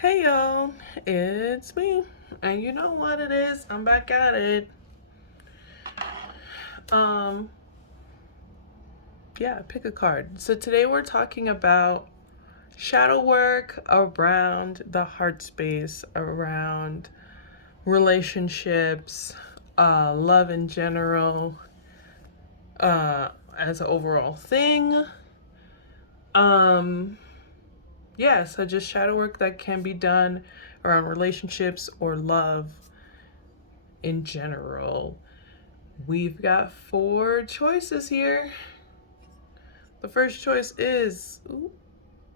Hey y'all, it's me. And you know what it is? I'm back at it. Um, yeah, pick a card. So today we're talking about shadow work around the heart space, around relationships, love in general, as an overall thing. Um, yeah, so just shadow work that can be done around relationships or love in general. We've got 4 choices here. The first choice is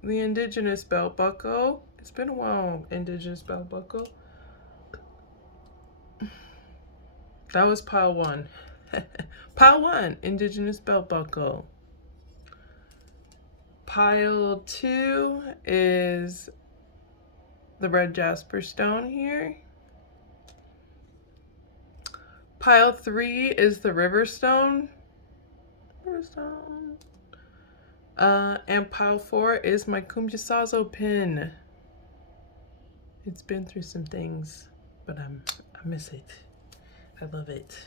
the indigenous belt buckle. It's been a while, indigenous belt buckle. That was pile 1. Pile 1, indigenous belt buckle. Pile 2 is the red jasper stone here. Pile 3 is the river stone. And pile 4 is my Kumjasazo pin. It's been through some things, but I miss it. I love it.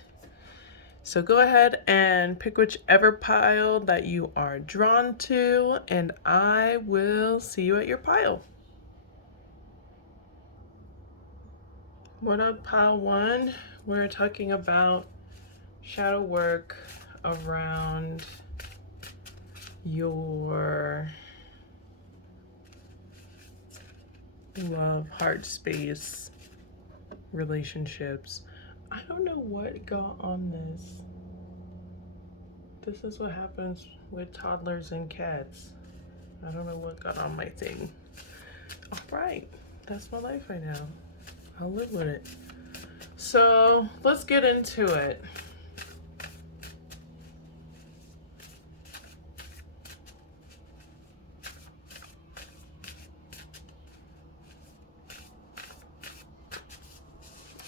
So go ahead and pick whichever pile that you are drawn to, and I will see you at your pile. What up, pile 1? We're talking about shadow work around your love, heart space, relationships. I don't know what got on this. This is what happens with toddlers and cats. I don't know what got on my thing. All right, that's my life right now. I'll live with it. So let's get into it.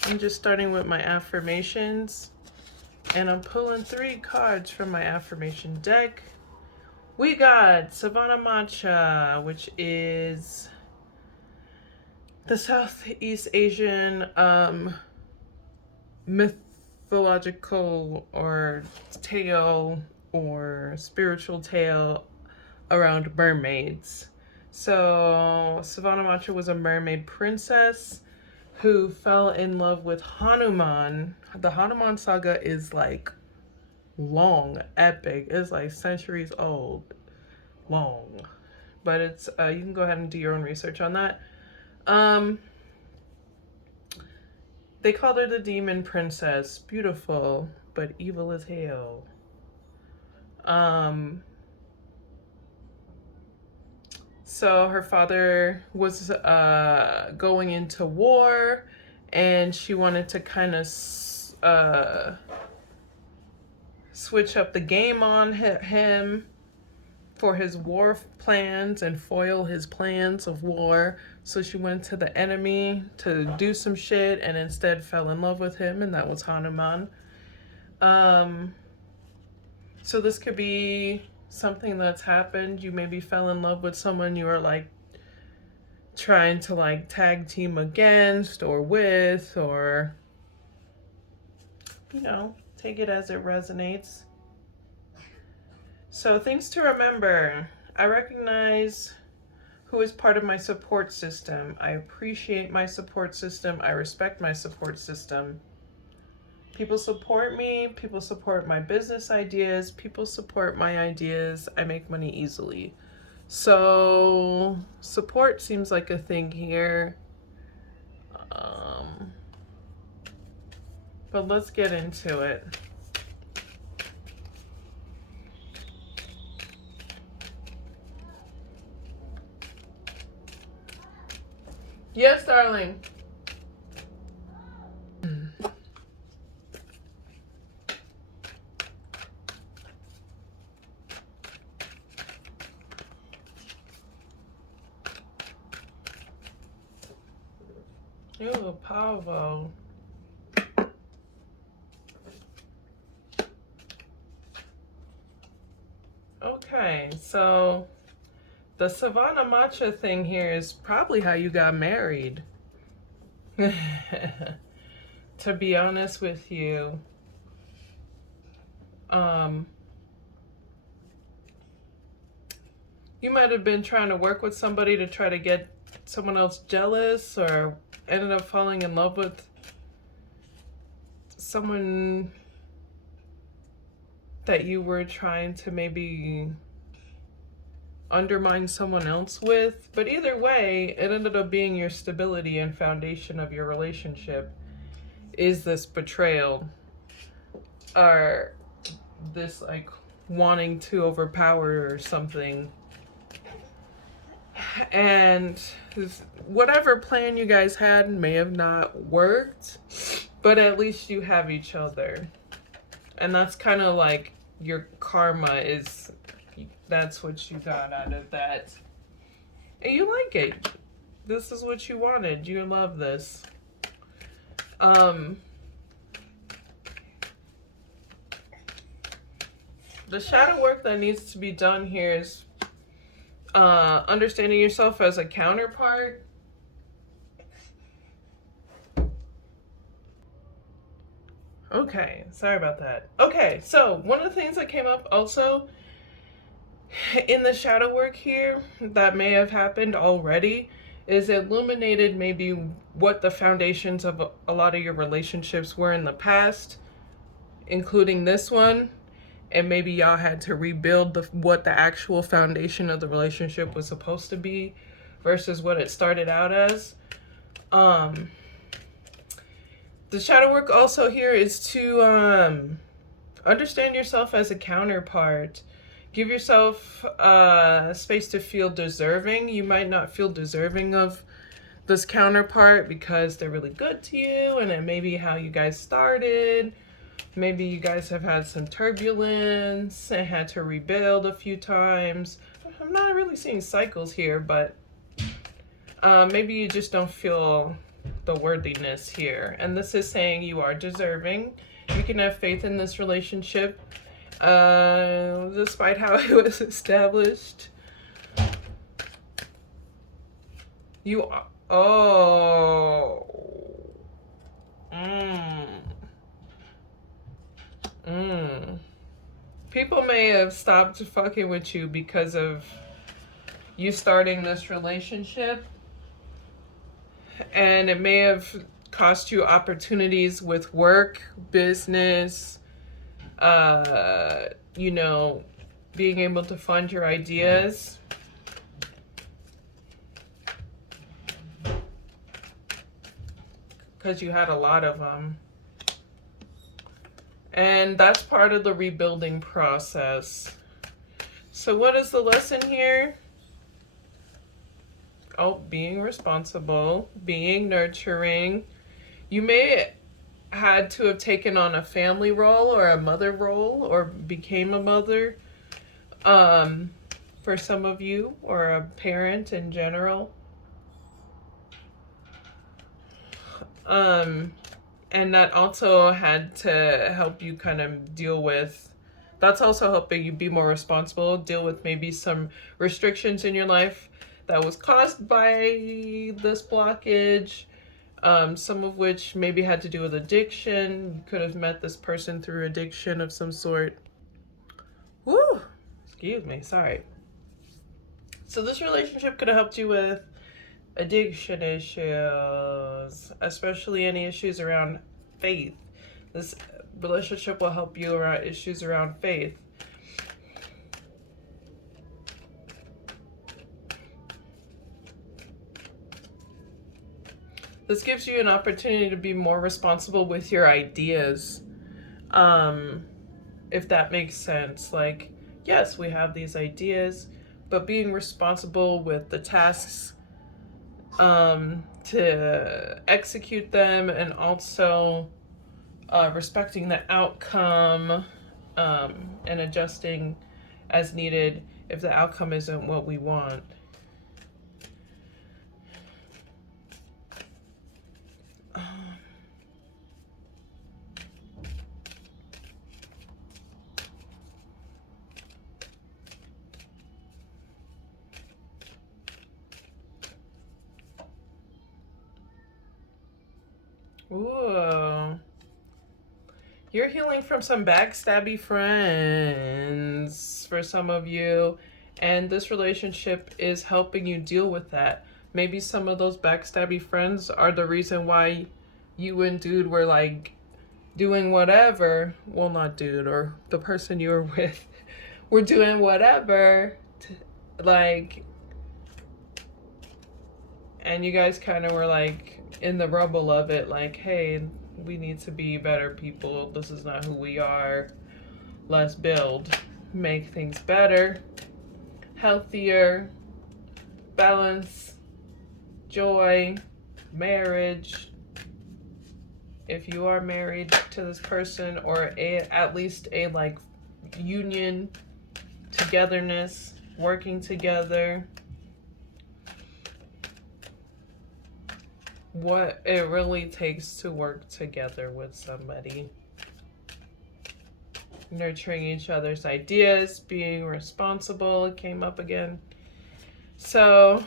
I'm just starting with my affirmations, and I'm pulling 3 cards from my affirmation deck. We got Savannah Matcha, which is the Southeast Asian mythological or tale or spiritual tale around mermaids. So Savannah Matcha was a mermaid princess who fell in love with Hanuman. The Hanuman saga is like long, epic. It's like centuries old, long. But it's you can go ahead and do your own research on that. They called her the demon princess, beautiful but evil as hell. So her father was going into war, and she wanted to kind of switch up the game on him for his war plans and foil his plans of war. So she went to the enemy to do some shit and instead fell in love with him, and that was Hanuman. So this could be something that's happened. You maybe fell in love with someone you were like trying to like tag team against or with, or take it as it resonates. So things to remember. I recognize who is part of my support system. I appreciate my support system. I respect my support system. People support me. People support my business ideas. People support my ideas. I make money easily. So support seems like a thing here. But let's get into it. Yes, darling. Ew, Pavo. Okay, so The Savannah Matcha thing here is probably how you got married. To be honest with you, you might have been trying to work with somebody to try to get someone else jealous, or ended up falling in love with someone that you were trying to maybe undermine someone else with. But either way, it ended up being your stability and foundation of your relationship is this betrayal, or this like wanting to overpower or something. And whatever plan you guys had may have not worked, but at least you have each other. And that's kind of like your karma is, that's what you got out of that. And you like it. This is what you wanted. You love this. The shadow work that needs to be done here is understanding yourself as a counterpart. Okay, sorry about that. Okay, so one of the things that came up also in the shadow work here that may have happened already is illuminated maybe what the foundations of a lot of your relationships were in the past, including this one. And maybe y'all had to rebuild what the actual foundation of the relationship was supposed to be versus what it started out as. The shadow work also here is to understand yourself as a counterpart. Give yourself space to feel deserving. You might not feel deserving of this counterpart because they're really good to you, and it may be how you guys started. Maybe you guys have had some turbulence and had to rebuild a few times. I'm not really seeing cycles here, but maybe you just don't feel the worthiness here. And this is saying you are deserving. You can have faith in this relationship, despite how it was established. You are. Oh. People may have stopped fucking with you because of you starting this relationship, and it may have cost you opportunities with work, business, you know, being able to fund your ideas. Because you had a lot of them. And that's part of the rebuilding process. So what is the lesson here? Oh, being responsible, being nurturing. You may had to have taken on a family role or a mother role, or became a mother for some of you, or a parent in general. And that also had to help you kind of deal with, that's also helping you be more responsible, deal with maybe some restrictions in your life that was caused by this blockage, some of which maybe had to do with addiction. You could have met this person through addiction of some sort. Woo! Excuse me, sorry. So this relationship could have helped you with addiction issues, especially any issues around faith. This relationship will help you around issues around faith. This gives you an opportunity to be more responsible with your ideas, if that makes sense. Like, yes, we have these ideas, but being responsible with the tasks to execute them, and also respecting the outcome, and adjusting as needed if the outcome isn't what we want. Ooh. You're healing from some backstabby friends for some of you, and this relationship is helping you deal with that. Maybe some of those backstabby friends are the reason why you and dude were like doing whatever. Well, not dude, or the person you were with were doing whatever. Like, and you guys kind of were like in the rubble of it, like, hey, we need to be better people. This is not who we are. Let's build, make things better, healthier, balance, joy, marriage. If you are married to this person, or at least a like union, togetherness, working together, what it really takes to work together with somebody. Nurturing each other's ideas, being responsible, it came up again. So,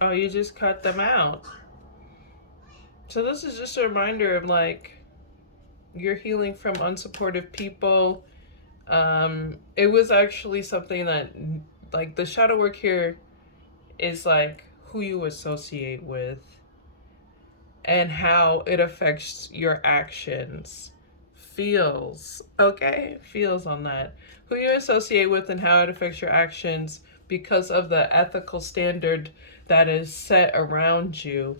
oh, you just cut them out. So this is just a reminder of like, you're healing from unsupportive people. It was actually something that, like, the shadow work here is like who you associate with and how it affects your actions. Feels, okay? Feels on that. Who you associate with and how it affects your actions because of the ethical standard that is set around you.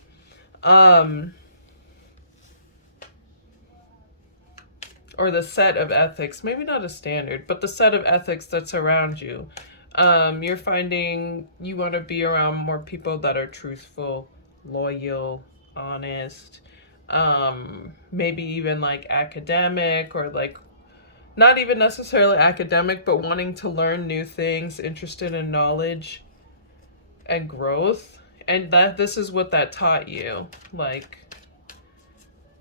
Or the set of ethics, maybe not a standard, but the set of ethics that's around you. You're finding you want to be around more people that are truthful, loyal, honest, maybe even like academic, or like not even necessarily academic, but wanting to learn new things, interested in knowledge and growth. And that this is what that taught you. Like,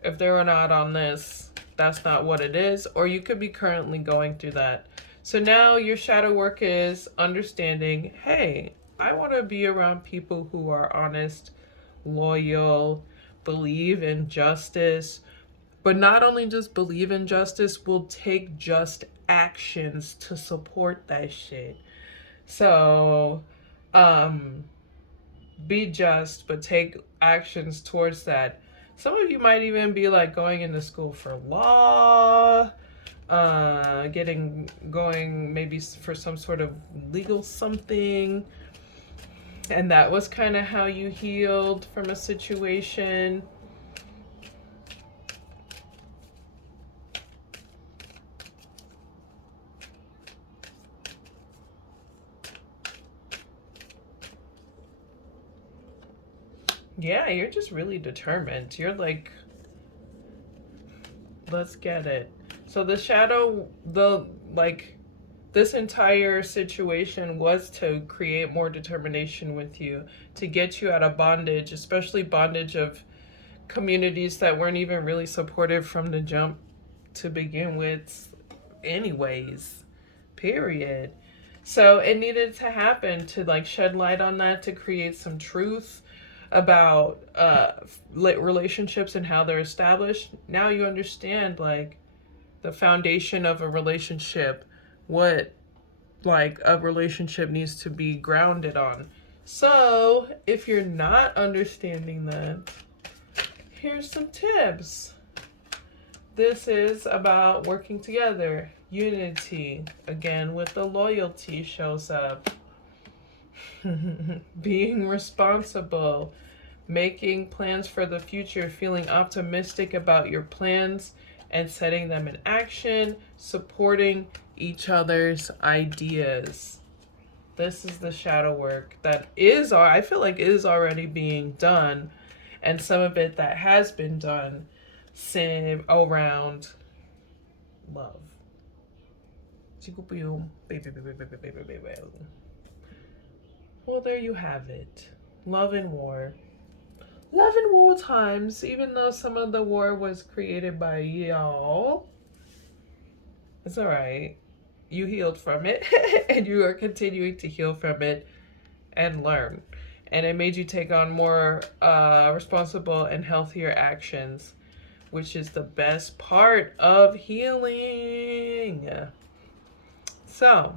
if they were not on this, that's not what it is. Or you could be currently going through that. So now your shadow work is understanding, hey, I want to be around people who are honest, loyal, believe in justice, but not only just believe in justice, will take just actions to support that shit. So, be just, but take actions towards that. Some of you might even be like going into school for law, going maybe for some sort of legal something. And that was kind of how you healed from a situation. Yeah, you're just really determined. You're like, let's get it. So the shadow, this entire situation was to create more determination with you, to get you out of bondage, especially bondage of communities that weren't even really supportive from the jump to begin with, anyways. Period. So it needed to happen to like shed light on that, to create some truth about relationships and how they're established. Now you understand like the foundation of a relationship, what like a relationship needs to be grounded on. So if you're not understanding that, here's some tips. This is about working together, unity. Again, with the loyalty shows up. Being responsible, making plans for the future, feeling optimistic about your plans and setting them in action, supporting each other's ideas. This is the shadow work that is, I feel like, is already being done, and some of it that has been done around love. Well, there you have it. Love and war. Love in war times, even though some of the war was created by y'all, it's all right. You healed from it, and you are continuing to heal from it and learn. And it made you take on more responsible and healthier actions, which is the best part of healing. So,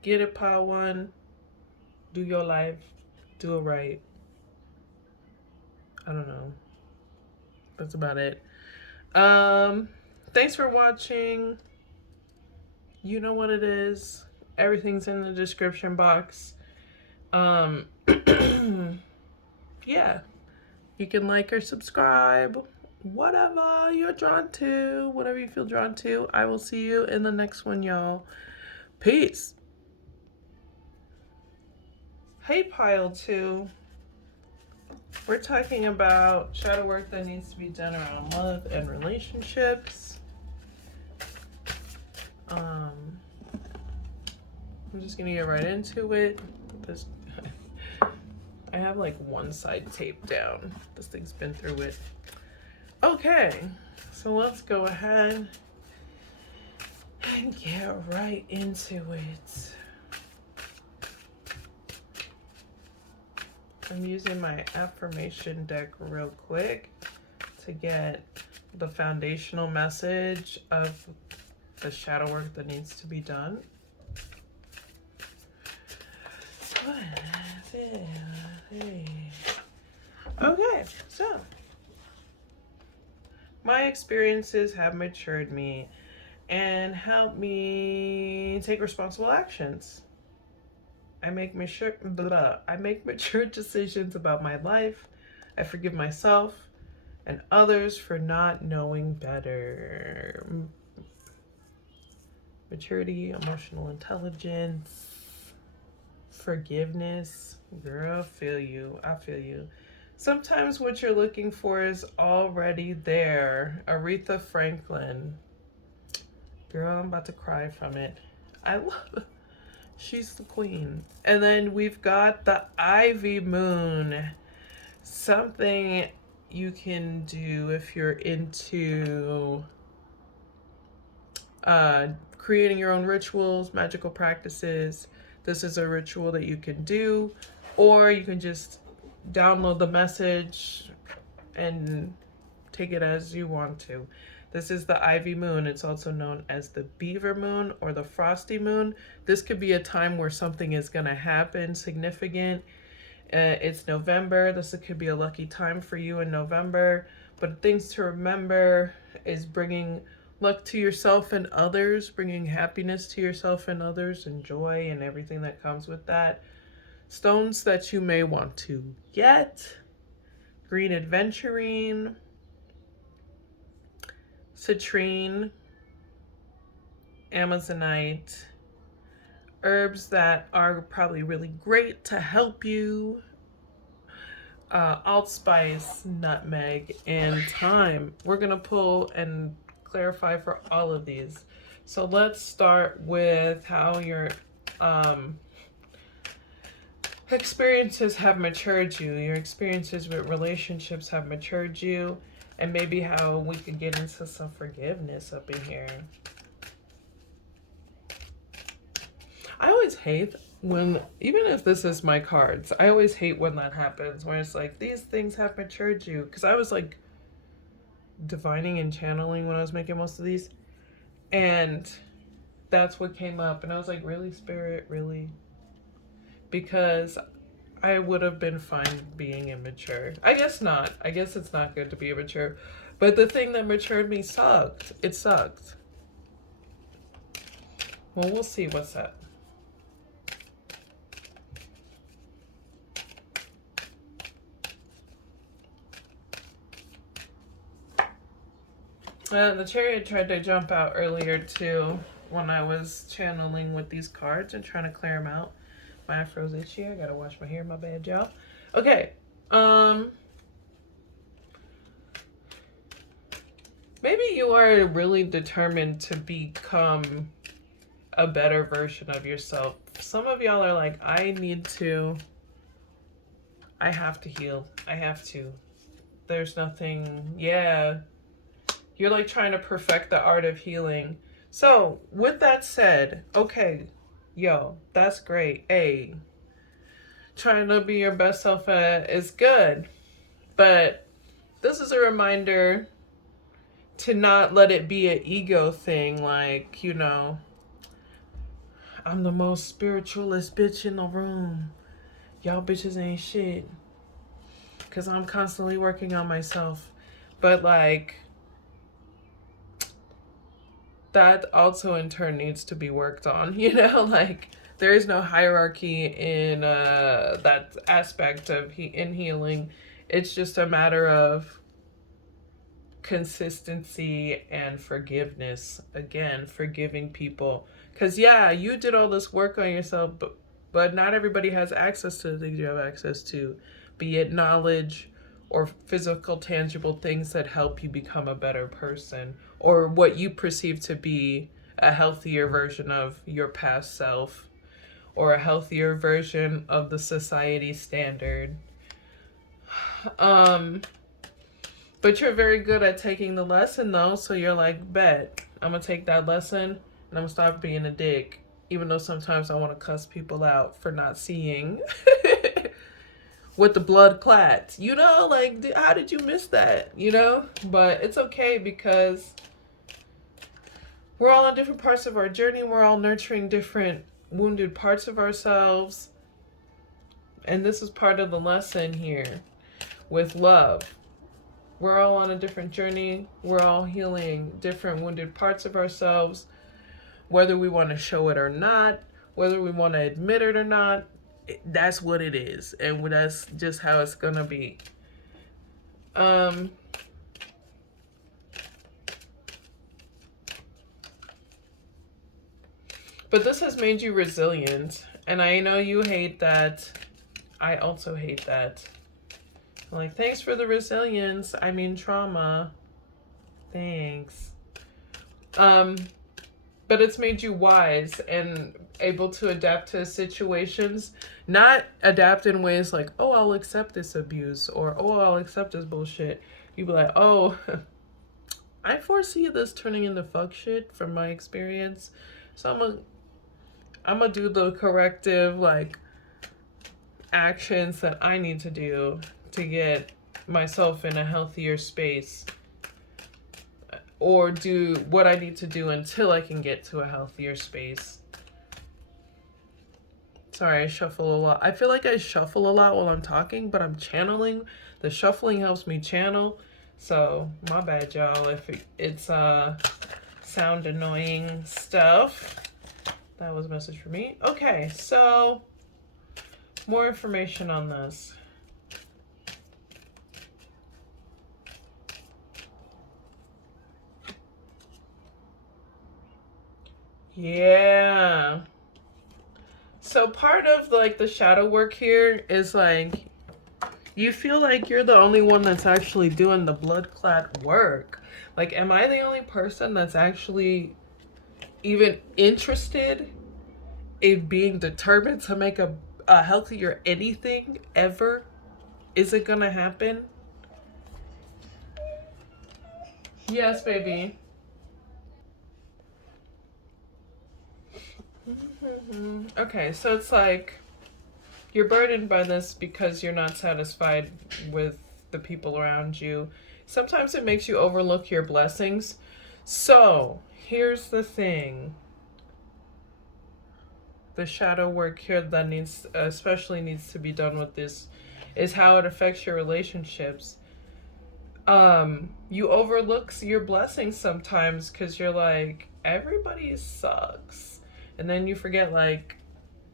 get it, Part 1. Do your life. Do it right. I don't know. That's about it. Thanks for watching. You know what it is. Everything's in the description box. Yeah. You can like or subscribe. Whatever you're drawn to. Whatever you feel drawn to. I will see you in the next one, y'all. Peace. Hey, Pile 2. We're talking about shadow work that needs to be done around love and relationships. I'm just gonna get right into it. This, I have like one side taped down. This thing's been through it. Okay, so let's go ahead and get right into it. I'm using my affirmation deck real quick to get the foundational message of the shadow work that needs to be done. Okay, so my experiences have matured me and helped me take responsible actions. I make mature decisions about my life. I forgive myself and others for not knowing better. Maturity, emotional intelligence, forgiveness. Girl, I feel you. Sometimes what you're looking for is already there. Aretha Franklin. Girl, I'm about to cry from it. I love it. She's the queen. And then we've got the Ivy Moon. Something you can do if you're into creating your own rituals, magical practices. This is a ritual that you can do, or you can just download the message and take it as you want to. This is the Ivy Moon. It's also known as the Beaver Moon or the Frosty Moon. This could be a time where something is going to happen significant. It's November. This could be a lucky time for you in November. But things to remember is bringing luck to yourself and others, bringing happiness to yourself and others, and joy and everything that comes with that. Stones that you may want to get: green aventurine, citrine, amazonite, herbs that are probably really great to help you: allspice, nutmeg, and thyme. We're gonna pull and clarify for all of these. So let's start with how your experiences have matured you. Your experiences with relationships have matured you, and maybe how we could get into some forgiveness up in here. I always hate when, even if this is my cards, I always hate when that happens, where it's like, these things have matured you. Because I was like divining and channeling when I was making most of these, and that's what came up, and I was like, really, Spirit, really? Because I would have been fine being immature. I guess not. I guess it's not good to be immature. But the thing that matured me sucked. It sucked. Well, we'll see what's up. The Chariot tried to jump out earlier too when I was channeling with these cards and trying to clear them out. My afro's itchy. I gotta wash my hair. My bad, y'all. Okay. Maybe you are really determined to become a better version of yourself. Some of y'all are like, I need to I have to heal. I have to. There's nothing, yeah. You're like trying to perfect the art of healing. So, with that said, okay, yo, that's great. Hey, trying to be your best self is good. But this is a reminder to not let it be an ego thing. Like, you know, I'm the most spiritualist bitch in the room. Y'all bitches ain't shit. Because I'm constantly working on myself. But, like, that also in turn needs to be worked on, you know? Like, there is no hierarchy in that aspect of in healing. It's just a matter of consistency and forgiveness. Again, forgiving people. Because, yeah, you did all this work on yourself, but not everybody has access to the things you have access to, be it knowledge or physical, tangible things that help you become a better person, or what you perceive to be a healthier version of your past self, or a healthier version of the society standard. But you're very good at taking the lesson, though, so you're like, bet, I'm going to take that lesson, and I'm going to stop being a dick, even though sometimes I want to cuss people out for not seeing with the blood clots. You know, like, how did you miss that, you know? But it's okay, because we're all on different parts of our journey. We're all nurturing different wounded parts of ourselves. And this is part of the lesson here with love. We're all on a different journey. We're all healing different wounded parts of ourselves, whether we want to show it or not, whether we want to admit it or not. That's what it is, and that's just how it's gonna be. But this has made you resilient, and I know you hate that. I also hate that. Like, thanks for the resilience. I mean, trauma. Thanks. But it's made you wise and able to adapt to situations. Not adapt in ways like, oh, I'll accept this abuse, or oh, I'll accept this bullshit. You be like, oh, I foresee this turning into fuck shit from my experience. So I'm gonna do the corrective, like, actions that I need to do to get myself in a healthier space, or do what I need to do until I can get to a healthier space. Sorry, I shuffle a lot. I feel like I shuffle a lot while I'm talking, but I'm channeling. The shuffling helps me channel. So, my bad, y'all, if it's sound annoying stuff. That was a message for me. Okay, so more information on this. Yeah. So part of like the shadow work here is like, you feel like you're the only one that's actually doing the blood clot work. Like, am I the only person that's actually even interested in being determined to make a healthier anything ever? Is it gonna happen? Yes, baby. Okay, so it's like you're burdened by this because you're not satisfied with the people around you. Sometimes it makes you overlook your blessings. So, here's the thing. The shadow work here that especially needs to be done with this is how it affects your relationships. You overlook your blessings sometimes because you're like, everybody sucks. And then you forget, like,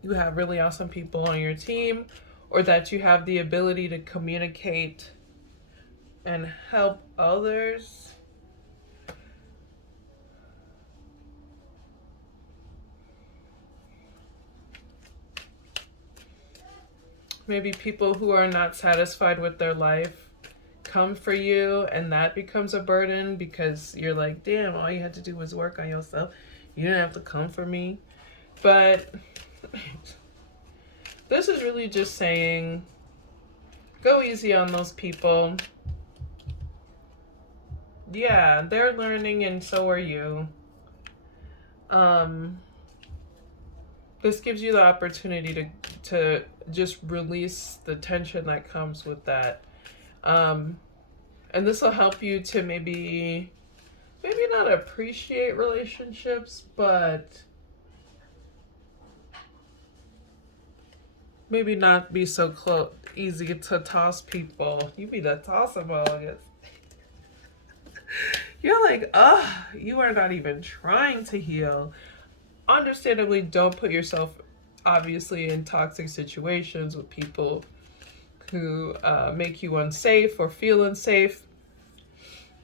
you have really awesome people on your team, or that you have the ability to communicate and help others. Maybe people who are not satisfied with their life come for you, and that becomes a burden because you're like, damn, all you had to do was work on yourself. You didn't have to come for me. But this is really just saying, Go easy on those people. Yeah, they're learning and so are you. Um, this gives you the opportunity to just release the tension that comes with that. Um, and this will help you to maybe not appreciate relationships, but maybe not be so easy to toss people. You be the tossable. You're like, you are not even trying to heal. Understandably, don't put yourself obviously in toxic situations with people who make you unsafe or feel unsafe.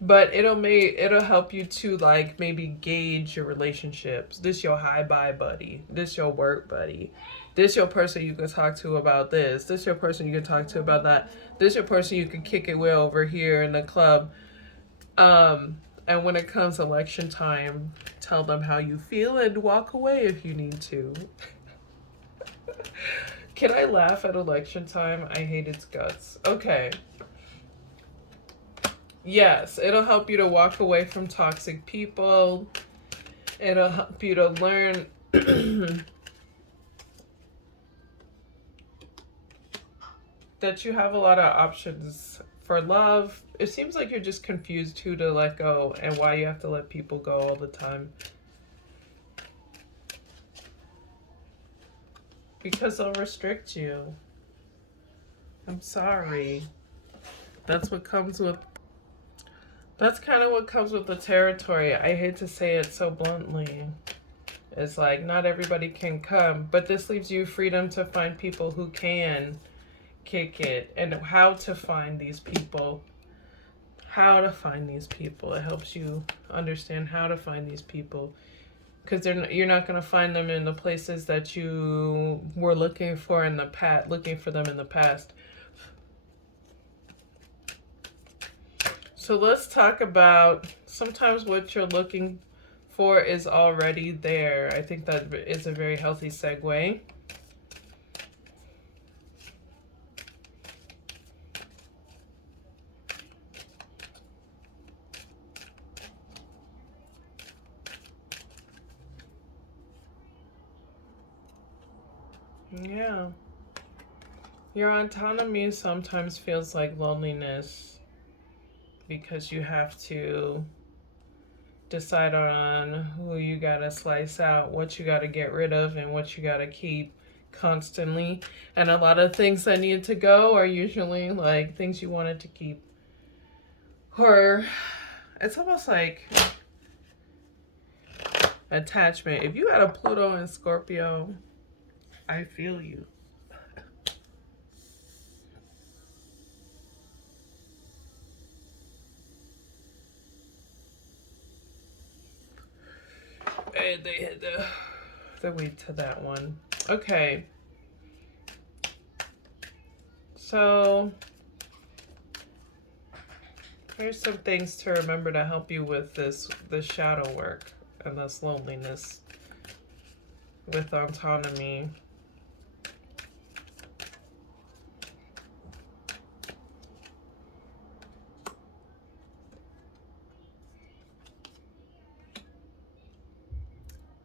But it'll help you to like maybe gauge your relationships. This your high bye buddy. This your work buddy. This your person you can talk to about this. This your person you can talk to about that. This your person you can kick it with over here in the club. And when it comes election time, tell them how you feel and walk away if you need to. Can I laugh at election time? I hate its guts. Okay. Yes, it'll help you to walk away from toxic people. It'll help you to learn that you have a lot of options for love. It seems like you're just confused who to let go and why you have to let people go all the time. Because they'll restrict you. I'm sorry. That's what comes with That's kind of what comes with the territory. I hate to say it so bluntly. It's like not everybody can come, but this leaves you freedom to find people who can kick it and how to find these people. How to find these people. It helps you understand how to find these people because you're not going to find them in the places that you were looking for in the past, looking for them in the past. So let's talk about sometimes what you're looking for is already there. I think that is a very healthy segue. Yeah. Your autonomy sometimes feels like loneliness because you have to decide on who you gotta slice out, what you gotta get rid of, and what you gotta keep constantly. And a lot of things that need to go are usually like things you wanted to keep. Or it's almost like attachment. If you had a Pluto and Scorpio, I feel you. And they had the weight to that one. Okay. So here's some things to remember to help you with this shadow work and this loneliness with autonomy.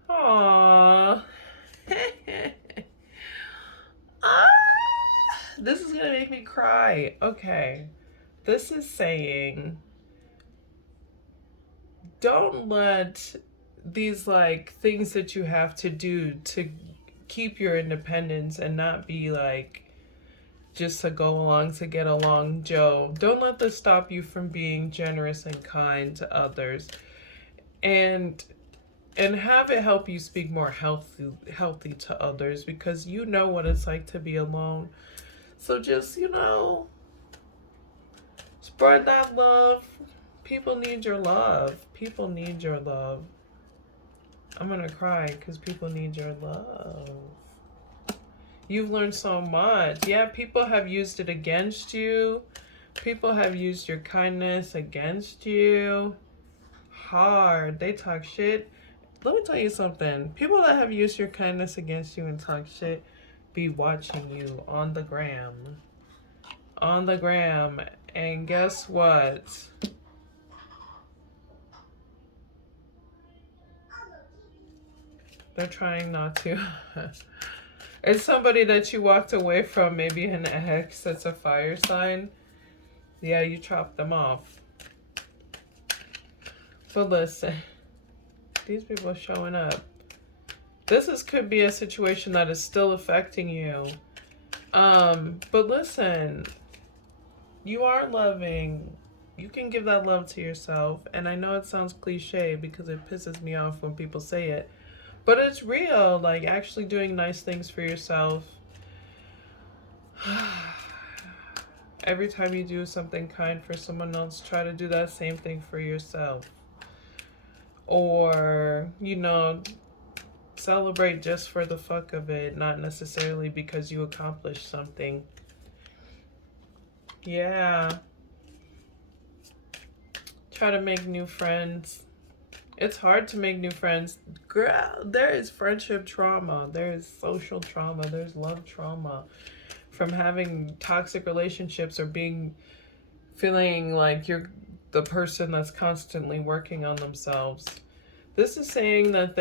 Aww. This is gonna make me cry. Okay. This is saying don't let these like things that you have to do to keep your independence and not be like just to go along to get along Joe. Don't let this stop you from being generous and kind to others. And have it help you speak more healthy to others because you know what it's like to be alone. So just, spread that love. People need your love. People need your love. I'm gonna cry because people need your love. You've learned so much. Yeah, people have used it against you. People have used your kindness against you. Hard. They talk shit. Let me tell you something. People that have used your kindness against you and talk shit be watching you on the gram. on the gram. And guess what? They're trying not to. It's somebody that you walked away from, maybe an ex that's a fire sign. Yeah, you chopped them off. But listen, these people are showing up. Could be a situation that is still affecting you. But listen, you are loving. You can give that love to yourself. And I know it sounds cliche because it pisses me off when people say it. But it's real, like actually doing nice things for yourself. Every time you do something kind for someone else, try to do that same thing for yourself. Or, celebrate just for the fuck of it, not necessarily because you accomplished something. Yeah. Try to make new friends. It's hard to make new friends. Girl, there is friendship trauma. There is social trauma. There's love trauma from having toxic relationships or feeling like you're the person that's constantly working on themselves. This is saying that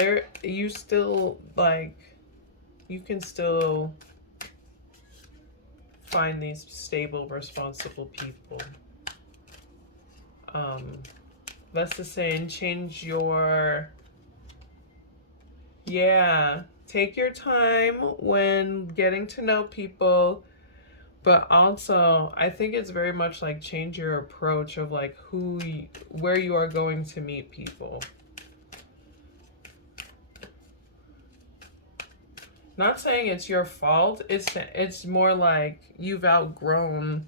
you can still find these stable, responsible people. That's the saying, take your time when getting to know people, but also I think it's very much like change your approach of like where you are going to meet people. Not saying it's your fault, it's more like you've outgrown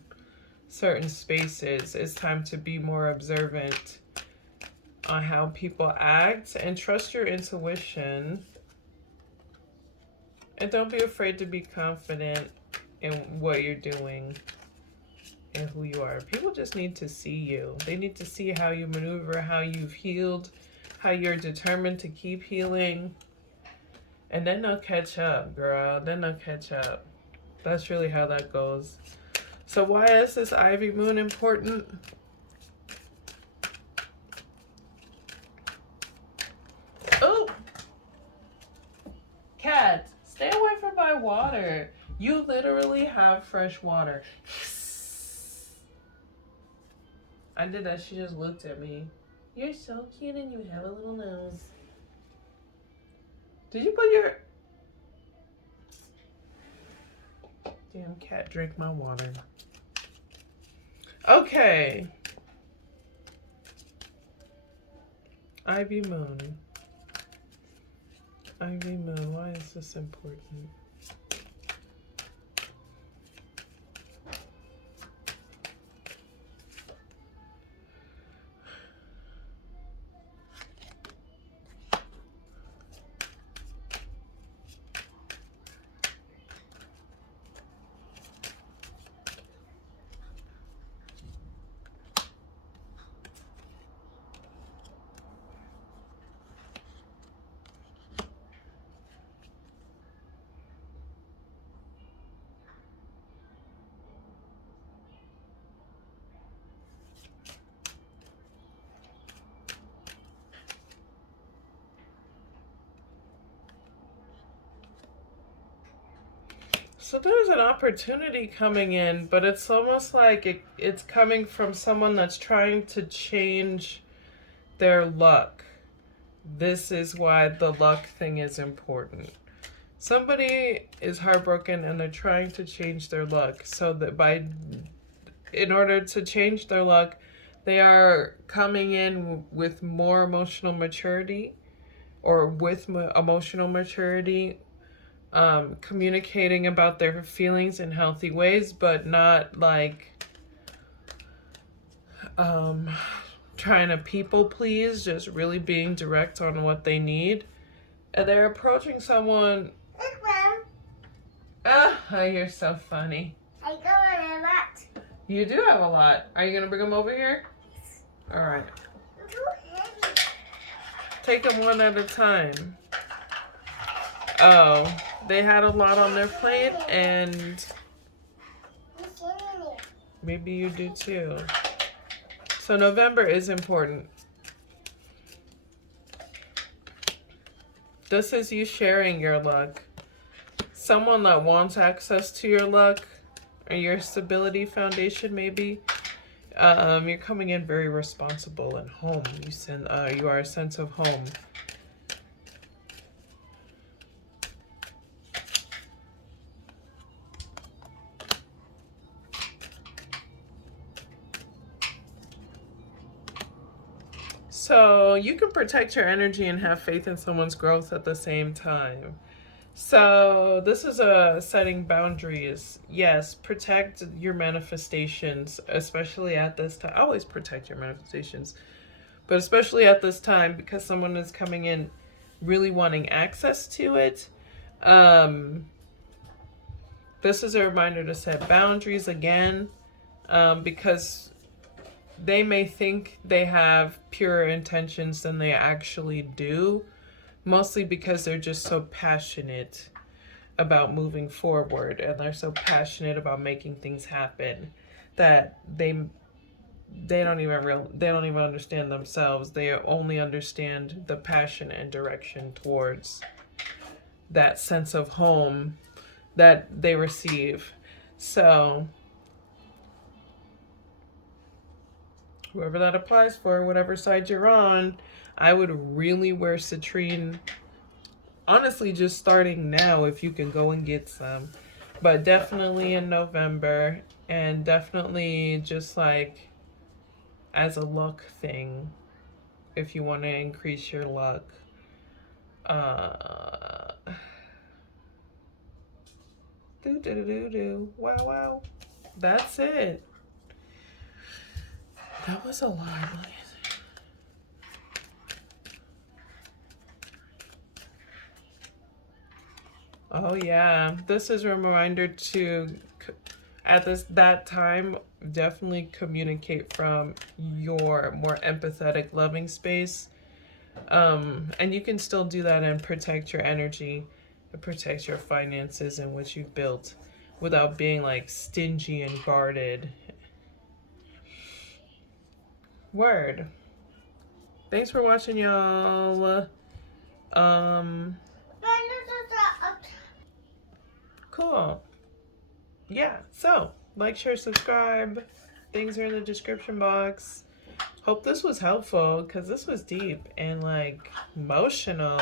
certain spaces. It's time to be more observant on how people act and trust your intuition. And don't be afraid to be confident in what you're doing and who you are. People just need to see you. They need to see how you maneuver, how you've healed, how you're determined to keep healing. And then they'll catch up, girl. Then they'll catch up. That's really how that goes. So why is this Ivy Moon important? Oh! Cat, stay away from my water. You literally have fresh water. I did that. She just looked at me. You're so cute and you have a little nose. Did you put your... Damn cat drank my water. Okay. Ivy Moon. Ivy Moon, why is this important? So there's an opportunity coming in, but it's almost like it's coming from someone that's trying to change their luck. This is why the luck thing is important. Somebody is heartbroken and they're trying to change their luck. So that in order to change their luck, they are coming in with more emotional maturity communicating about their feelings in healthy ways, but not like trying to people please, just really being direct on what they need. And they're approaching someone. You're so funny. I got a lot. You do have a lot. Are you gonna bring them over here? All right. Take them one at a time. Oh, they had a lot on their plate and Maybe you do too. So November is important. This is you sharing your luck. Someone that wants access to your luck or your stability foundation, maybe. You're coming in very responsible and home. You are a sense of home. So you can protect your energy and have faith in someone's growth at the same time. So this is a setting boundaries. Yes, protect your manifestations, especially at this time. Always protect your manifestations, but especially at this time because someone is coming in really wanting access to it. This is a reminder to set boundaries again, because they may think they have purer intentions than they actually do, mostly because they're just so passionate about moving forward and they're so passionate about making things happen that they don't even understand themselves. They only understand the passion and direction towards that sense of home that they receive. So whoever that applies for, whatever side you're on, I would really wear citrine. Honestly, just starting now if you can go and get some. But definitely in November, and definitely just like as a luck thing if you want to increase your luck. Wow, wow. That's it. That was a lot. Oh yeah, this is a reminder to at that time definitely communicate from your more empathetic, loving space. And you can still do that and protect your energy, and protect your finances and what you've built, without being like stingy and guarded. Word. Thanks for watching, y'all. Cool. Yeah, so like, share, subscribe. Things are in the description box. Hope this was helpful because this was deep and like emotional.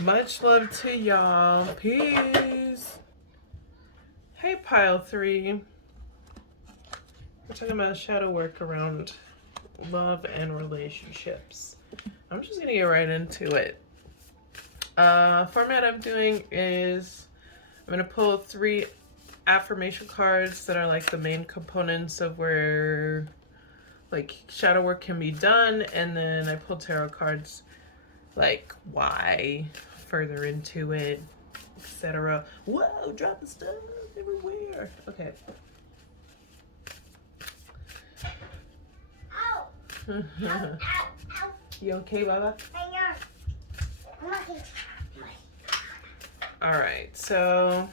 Much love to y'all. Peace. Hey, pile 3. We're talking about shadow work around love and relationships. I'm just gonna get right into it. Format I'm doing is I'm gonna pull 3 affirmation cards that are like the main components of where like shadow work can be done, and then I pull tarot cards like why, further into it, etc. Whoa, dropping stuff everywhere. Okay. Ow. Ow, ow, ow. You okay, Baba? I'm okay. All right, so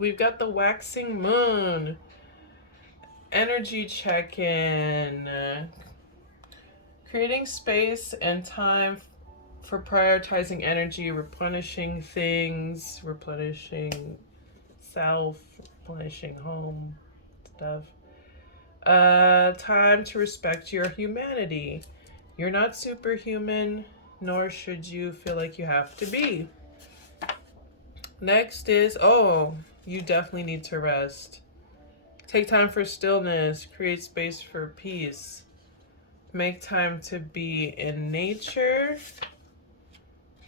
we've got the waxing moon. Energy check-in. Creating space and time for prioritizing energy, replenishing things, replenishing self, replenishing home stuff. Time to respect your humanity. You're not superhuman, nor should you feel like you have to be. Next is, you definitely need to rest. Take time for stillness, create space for peace. Make time to be in nature.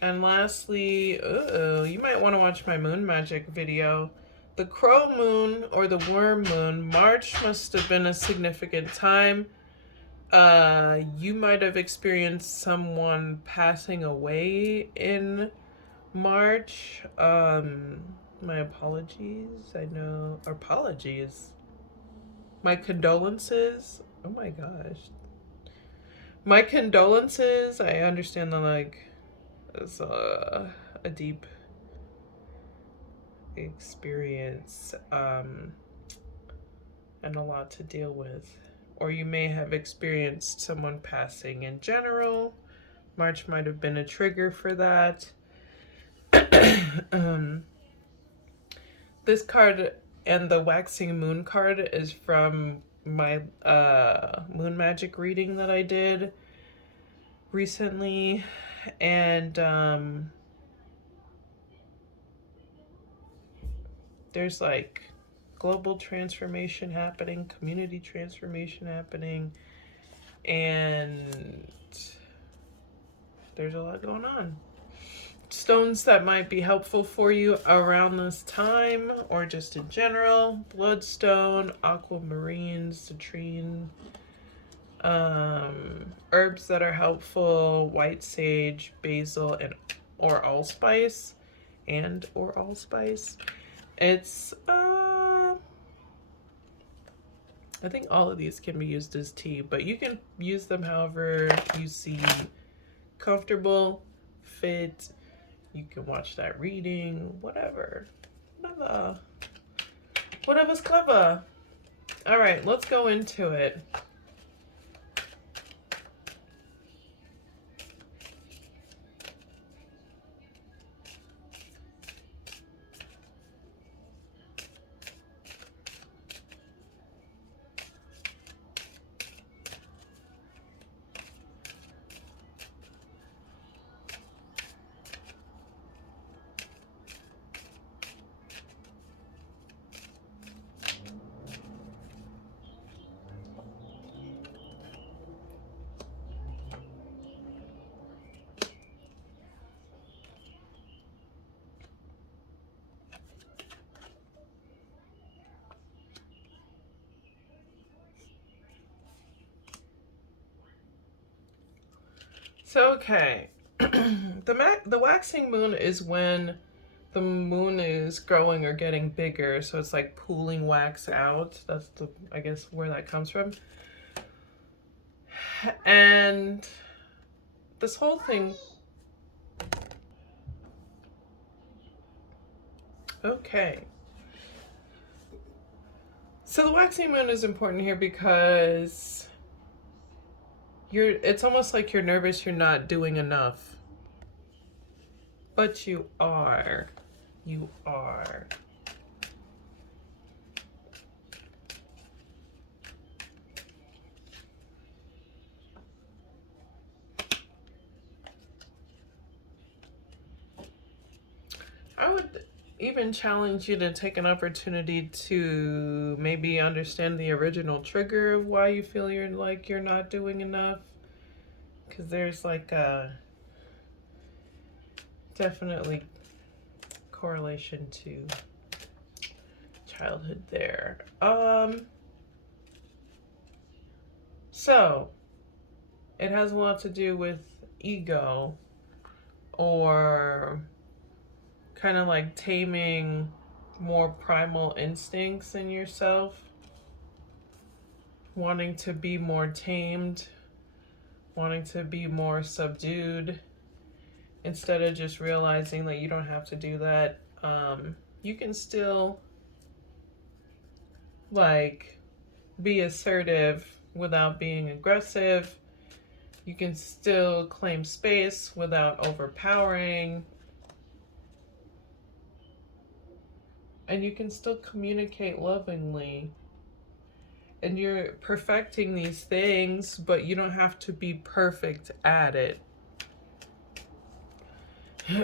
And lastly, you might want to watch my moon magic video. The crow moon or the worm moon, March must have been a significant time. You might have experienced someone passing away in March, my apologies. I know, apologies. My condolences. Oh my gosh. My condolences. I understand that, like, it's a deep experience, and a lot to deal with. Or you may have experienced someone passing in general. March might have been a trigger for that. um, this card and the waxing moon card is from my moon magic reading that I did recently, and there's like global transformation happening, community transformation happening, and there's a lot going on. Stones that might be helpful for you around this time or just in general: bloodstone, aquamarine, citrine. Herbs that are helpful: white sage, basil, and or allspice. It's I think all of these can be used as tea, but you can use them however you see comfortable, fit. You can watch that reading, whatever. Whatever's clever. All right, let's go into it. So, okay. The waxing moon is when the moon is growing or getting bigger, so it's like pooling wax out. That's the, I guess, where that comes from. And this whole thing. Okay. So the waxing moon is important here because it's almost like you're nervous you're not doing enough. But you are. You are. I would even challenge you to take an opportunity to maybe understand the original trigger of why you feel you're not doing enough. Because there's like a definitely correlation to childhood there. So it has a lot to do with ego, or kind of like taming more primal instincts in yourself, wanting to be more tamed, wanting to be more subdued, instead of just realizing that you don't have to do that. You can still like be assertive without being aggressive. You can still claim space without overpowering. And you can still communicate lovingly. And you're perfecting these things, but you don't have to be perfect at it. I'm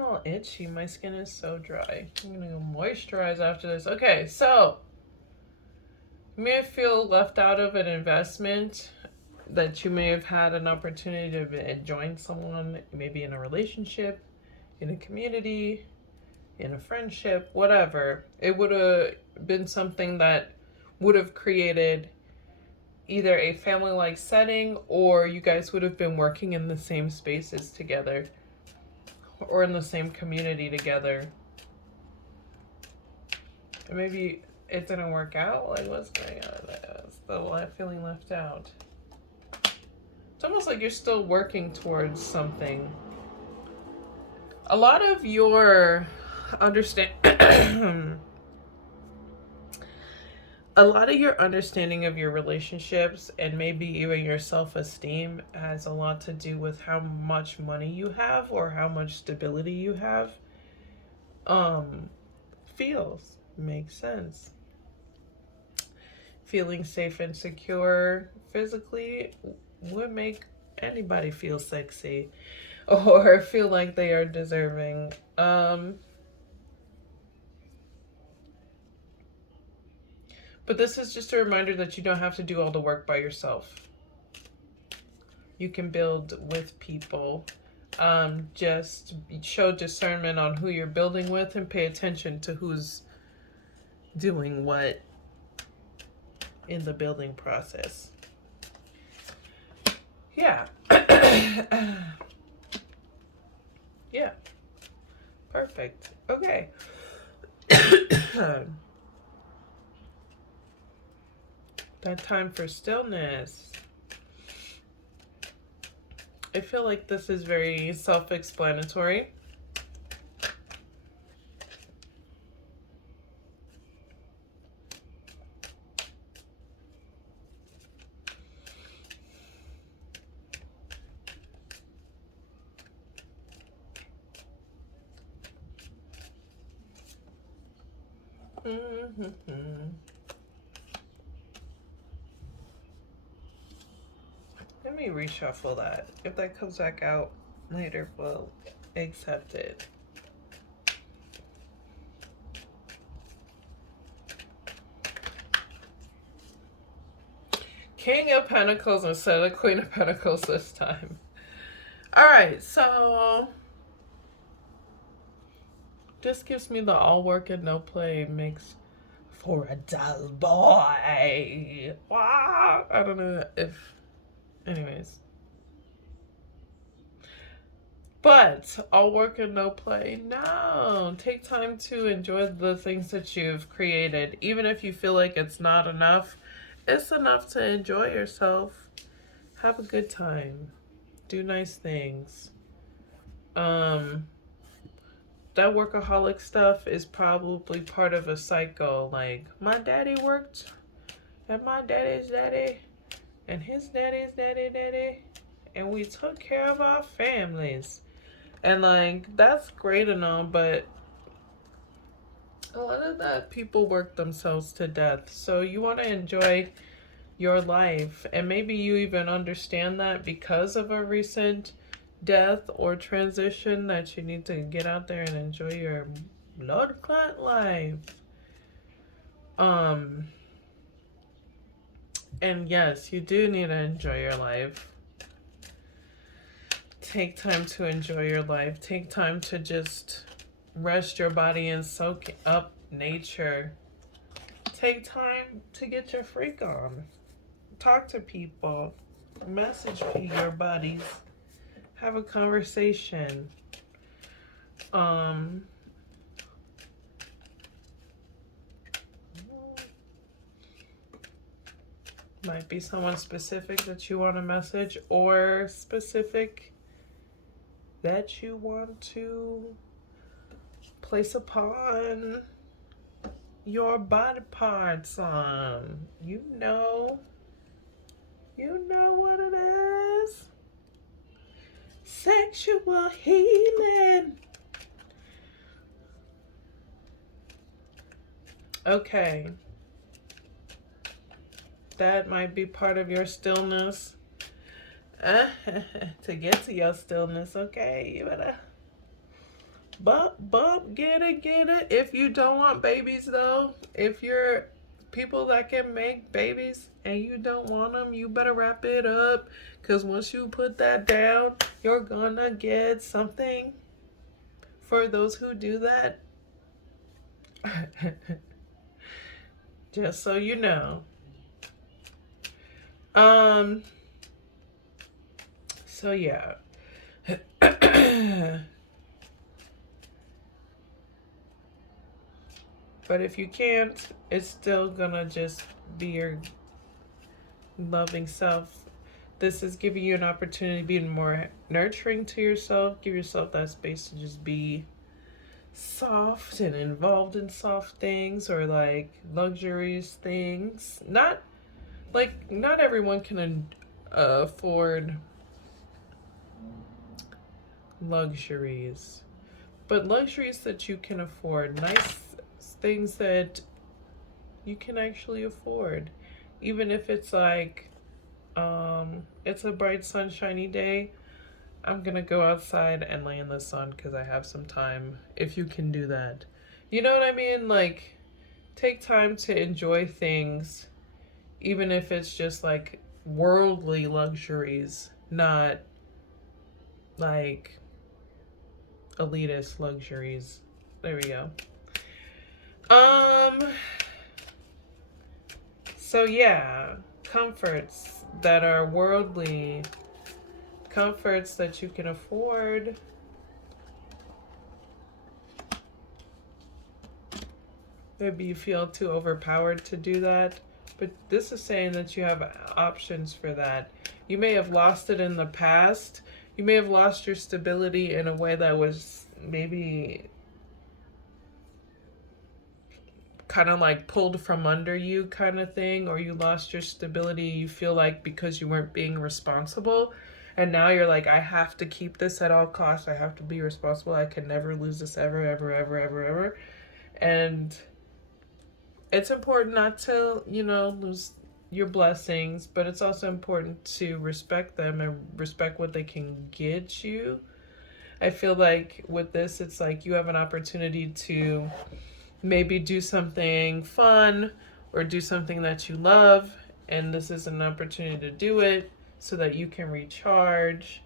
all itchy. My skin is so dry. I'm gonna go moisturize after this. Okay, so You may feel left out of an investment that you may have had an opportunity to join someone, maybe in a relationship, in a community, in a friendship, whatever. It would have been something that would have created either a family like setting, or you guys would have been working in the same spaces together or in the same community together. And maybe it didn't work out. Like, what's going on? Still feeling left out. It's almost like you're still working towards something. A lot of your understanding of your relationships and maybe even your self-esteem has a lot to do with how much money you have or how much stability you have. Feels makes sense. Feeling safe and secure physically would make anybody feel sexy or feel like they are deserving. But this is just a reminder that you don't have to do all the work by yourself. You can build with people. Just show discernment on who you're building with and pay attention to who's doing what in the building process. Yeah. Yeah. Perfect. Okay. That time for stillness. I feel like this is very self-explanatory. Let me reshuffle that. If that comes back out later, we'll accept it. King of Pentacles instead of Queen of Pentacles this time. All right, so this gives me the all work and no play makes for a dull boy. Wow. I don't know if, anyways. But all work and no play. No. Take time to enjoy the things that you've created. Even if you feel like it's not enough, it's enough to enjoy yourself. Have a good time. Do nice things. That workaholic stuff is probably part of a cycle. Like, my daddy worked, and my daddy's daddy, and his daddy's daddy, and we took care of our families. And, like, that's great and all, but a lot of that people work themselves to death. So you want to enjoy your life. And maybe you even understand that because of a recent death or transition, that you need to get out there and enjoy your blood clot life. And yes, you do need to enjoy your life. Take time to enjoy your life. Take time to just rest your body and soak up nature. Take time to get your freak on. Talk to people. Message your buddies. Have a conversation. Might be someone specific that you want to message, or specific that you want to place upon your body parts on. You know what it is. Sexual healing. Okay. That might be part of your stillness. To get to your stillness, okay? You better bump, get it. If you don't want babies, though, if you're people that can make babies and you don't want them, you better wrap it up. Because once you put that down, you're gonna get something for those who do that. Just so you know. So yeah. But if you can't, it's still gonna just be your loving self. This is giving you an opportunity to be more nurturing to yourself. Give yourself that space to just be soft and involved in soft things or like luxurious things. Not everyone can afford luxuries, but luxuries that you can afford, nice things that you can actually afford, even if it's like it's a bright sunshiny day. I'm gonna go outside and lay in the sun because I have some time. If you can do that, you know what I mean. Like, take time to enjoy things, even if it's just like worldly luxuries, not like elitist luxuries. There we go. So yeah, comforts that are worldly, comforts that you can afford. Maybe you feel too overpowered to do that, but this is saying that you have options for that. You may have lost it in the past. You may have lost your stability in a way that was maybe kind of like pulled from under you kind of thing, or you lost your stability, you feel like, because you weren't being responsible, and now you're like, I have to keep this at all costs. I have to be responsible. I can never lose this ever, ever, ever, ever, ever. And it's important not to, lose your blessings, but it's also important to respect them and respect what they can get you. I feel like with this, it's like you have an opportunity to maybe do something fun or do something that you love, and this is an opportunity to do it so that you can recharge.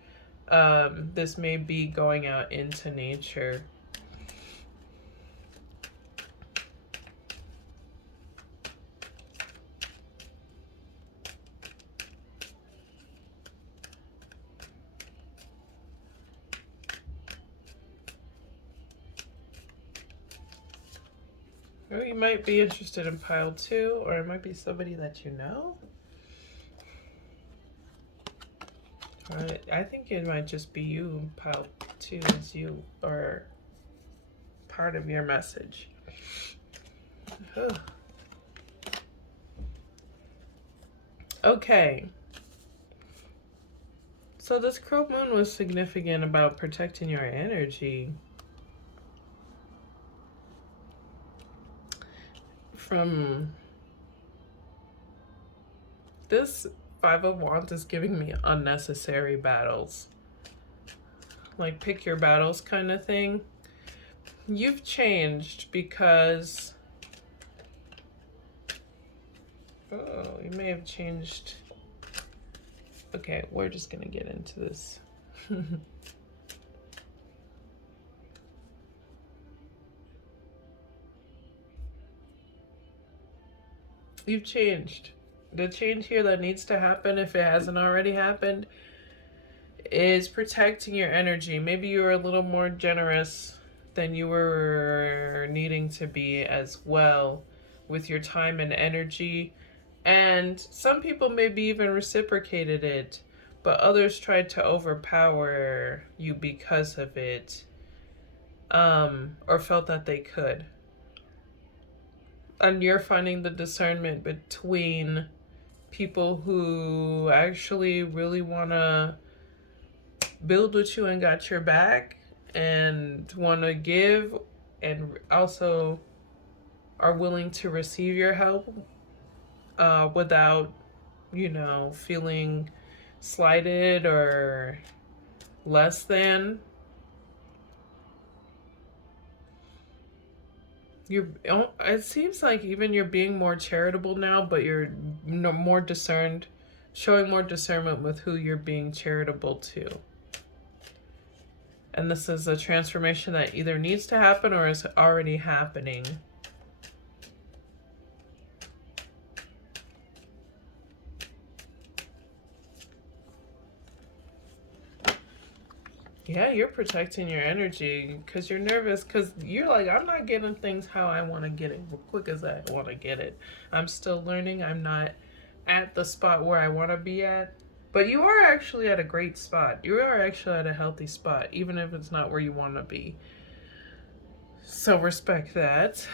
This may be going out into nature. Or you might be interested in pile 2, or it might be somebody that you know. I think it might just be you. Pile 2 is you, or part of your message. Ugh. Okay. So this Crow Moon was significant about protecting your energy from this. 5 of Wands is giving me unnecessary battles. Like, pick your battles kind of thing. You've changed because... Oh, you may have changed. Okay, we're just gonna get into this. You've changed. The change here that needs to happen, if it hasn't already happened, is protecting your energy. Maybe you were a little more generous than you were needing to be as well with your time and energy. And some people maybe even reciprocated it, but others tried to overpower you because of it, or felt that they could. And you're finding the discernment between people who actually really want to build with you and got your back and want to give, and also are willing to receive your help without, feeling slighted or less than. It seems like even you're being more charitable now, but you're more discerned, showing more discernment with who you're being charitable to. And this is a transformation that either needs to happen or is already happening. Yeah, you're protecting your energy because you're nervous because you're like, I'm not getting things how I want to get it, as quick as I want to get it. I'm still learning. I'm not at the spot where I want to be at. But you are actually at a great spot. You are actually at a healthy spot, even if it's not where you want to be. So respect that.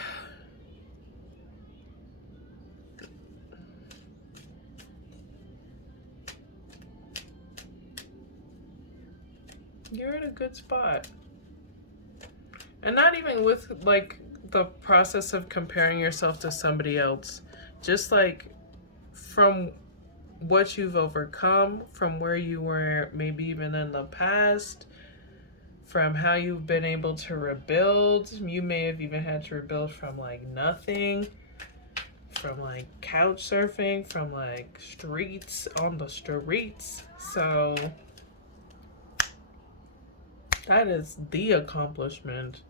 You're in a good spot. And not even with like the process of comparing yourself to somebody else. Just like from what you've overcome, from where you were maybe even in the past, from how you've been able to rebuild. You may have even had to rebuild from like nothing, from like couch surfing, from like streets, on the streets. So that is the accomplishment.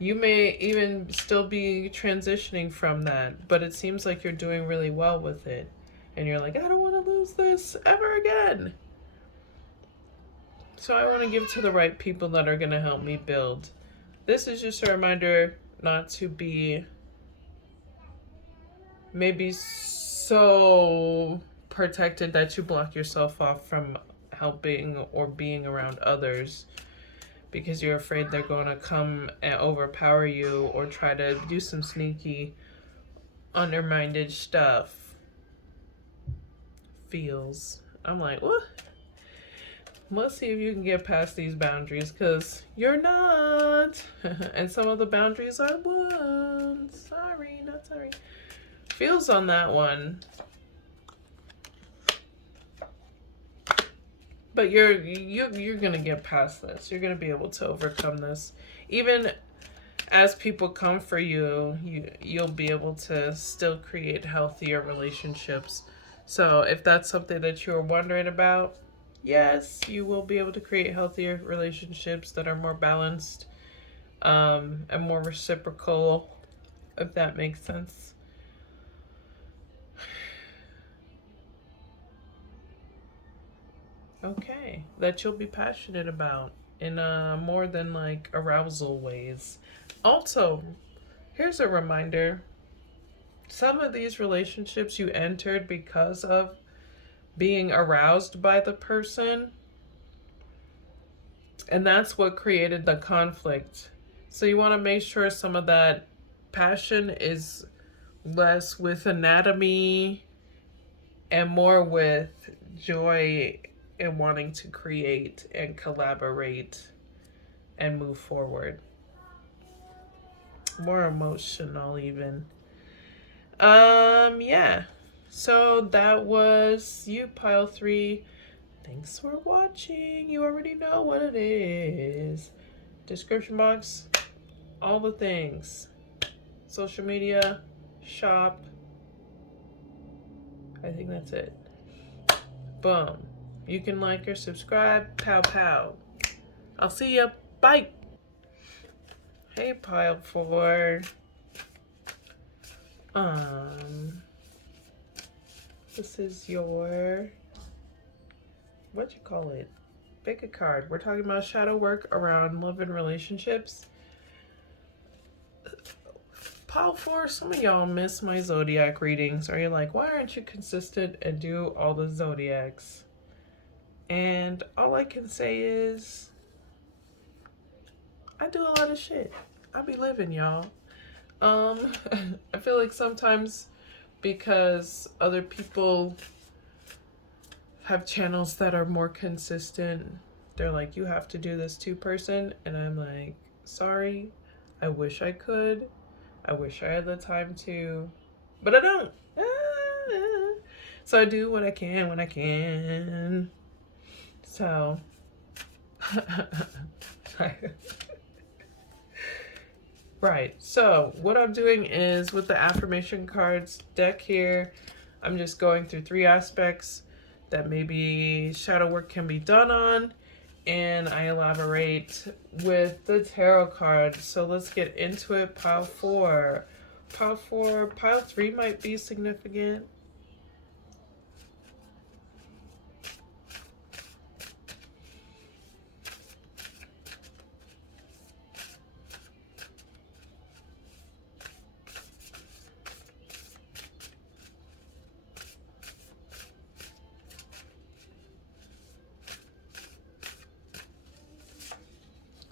You may even still be transitioning from that, but it seems like you're doing really well with it. And you're like, I don't want to lose this ever again. So I want to give to the right people that are going to help me build. This is just a reminder not to be maybe so protected that you block yourself off from helping or being around others because you're afraid they're going to come and overpower you or try to do some sneaky, undermined stuff. Feels. I'm like, what? Let's see if you can get past these boundaries because you're not. And some of the boundaries are one. Sorry, not sorry. Feels on that one. But you're gonna get past this. You're gonna be able to overcome this. Even as people come for you, you'll be able to still create healthier relationships. So if that's something that you're wondering about, yes, you will be able to create healthier relationships that are more balanced, and more reciprocal, if that makes sense. Okay, that you'll be passionate about in more than like arousal ways. Also, here's a reminder, some of these relationships you entered because of being aroused by the person, and that's what created the conflict. So you want to make sure some of that passion is less with anatomy and more with joy and wanting to create and collaborate and move forward. More emotional even. Yeah. So that was you, pile 3. Thanks for watching. You already know what it is. Description box, all the things. Social media, shop. I think that's it. Boom. You can like or subscribe. Pow pow. I'll see ya. Bye. Hey, pile 4. This is your, what you call it? Pick a card. We're talking about shadow work around love and relationships. Pile 4, some of y'all miss my zodiac readings, or you're like, why aren't you consistent and do all the zodiacs? And all I can say is, I do a lot of shit. I be living, y'all. I feel like sometimes because other people have channels that are more consistent, they're like, you have to do this 2-person, and I'm like, sorry, I wish I could. I wish I had the time to, but I don't. So I do what I can when I can. So, Right. So what I'm doing is with the affirmation cards deck here, I'm just going through 3 aspects that maybe shadow work can be done on, and I elaborate with the tarot cards. So let's get into it. Pile 4. Pile 4. Pile 3 might be significant.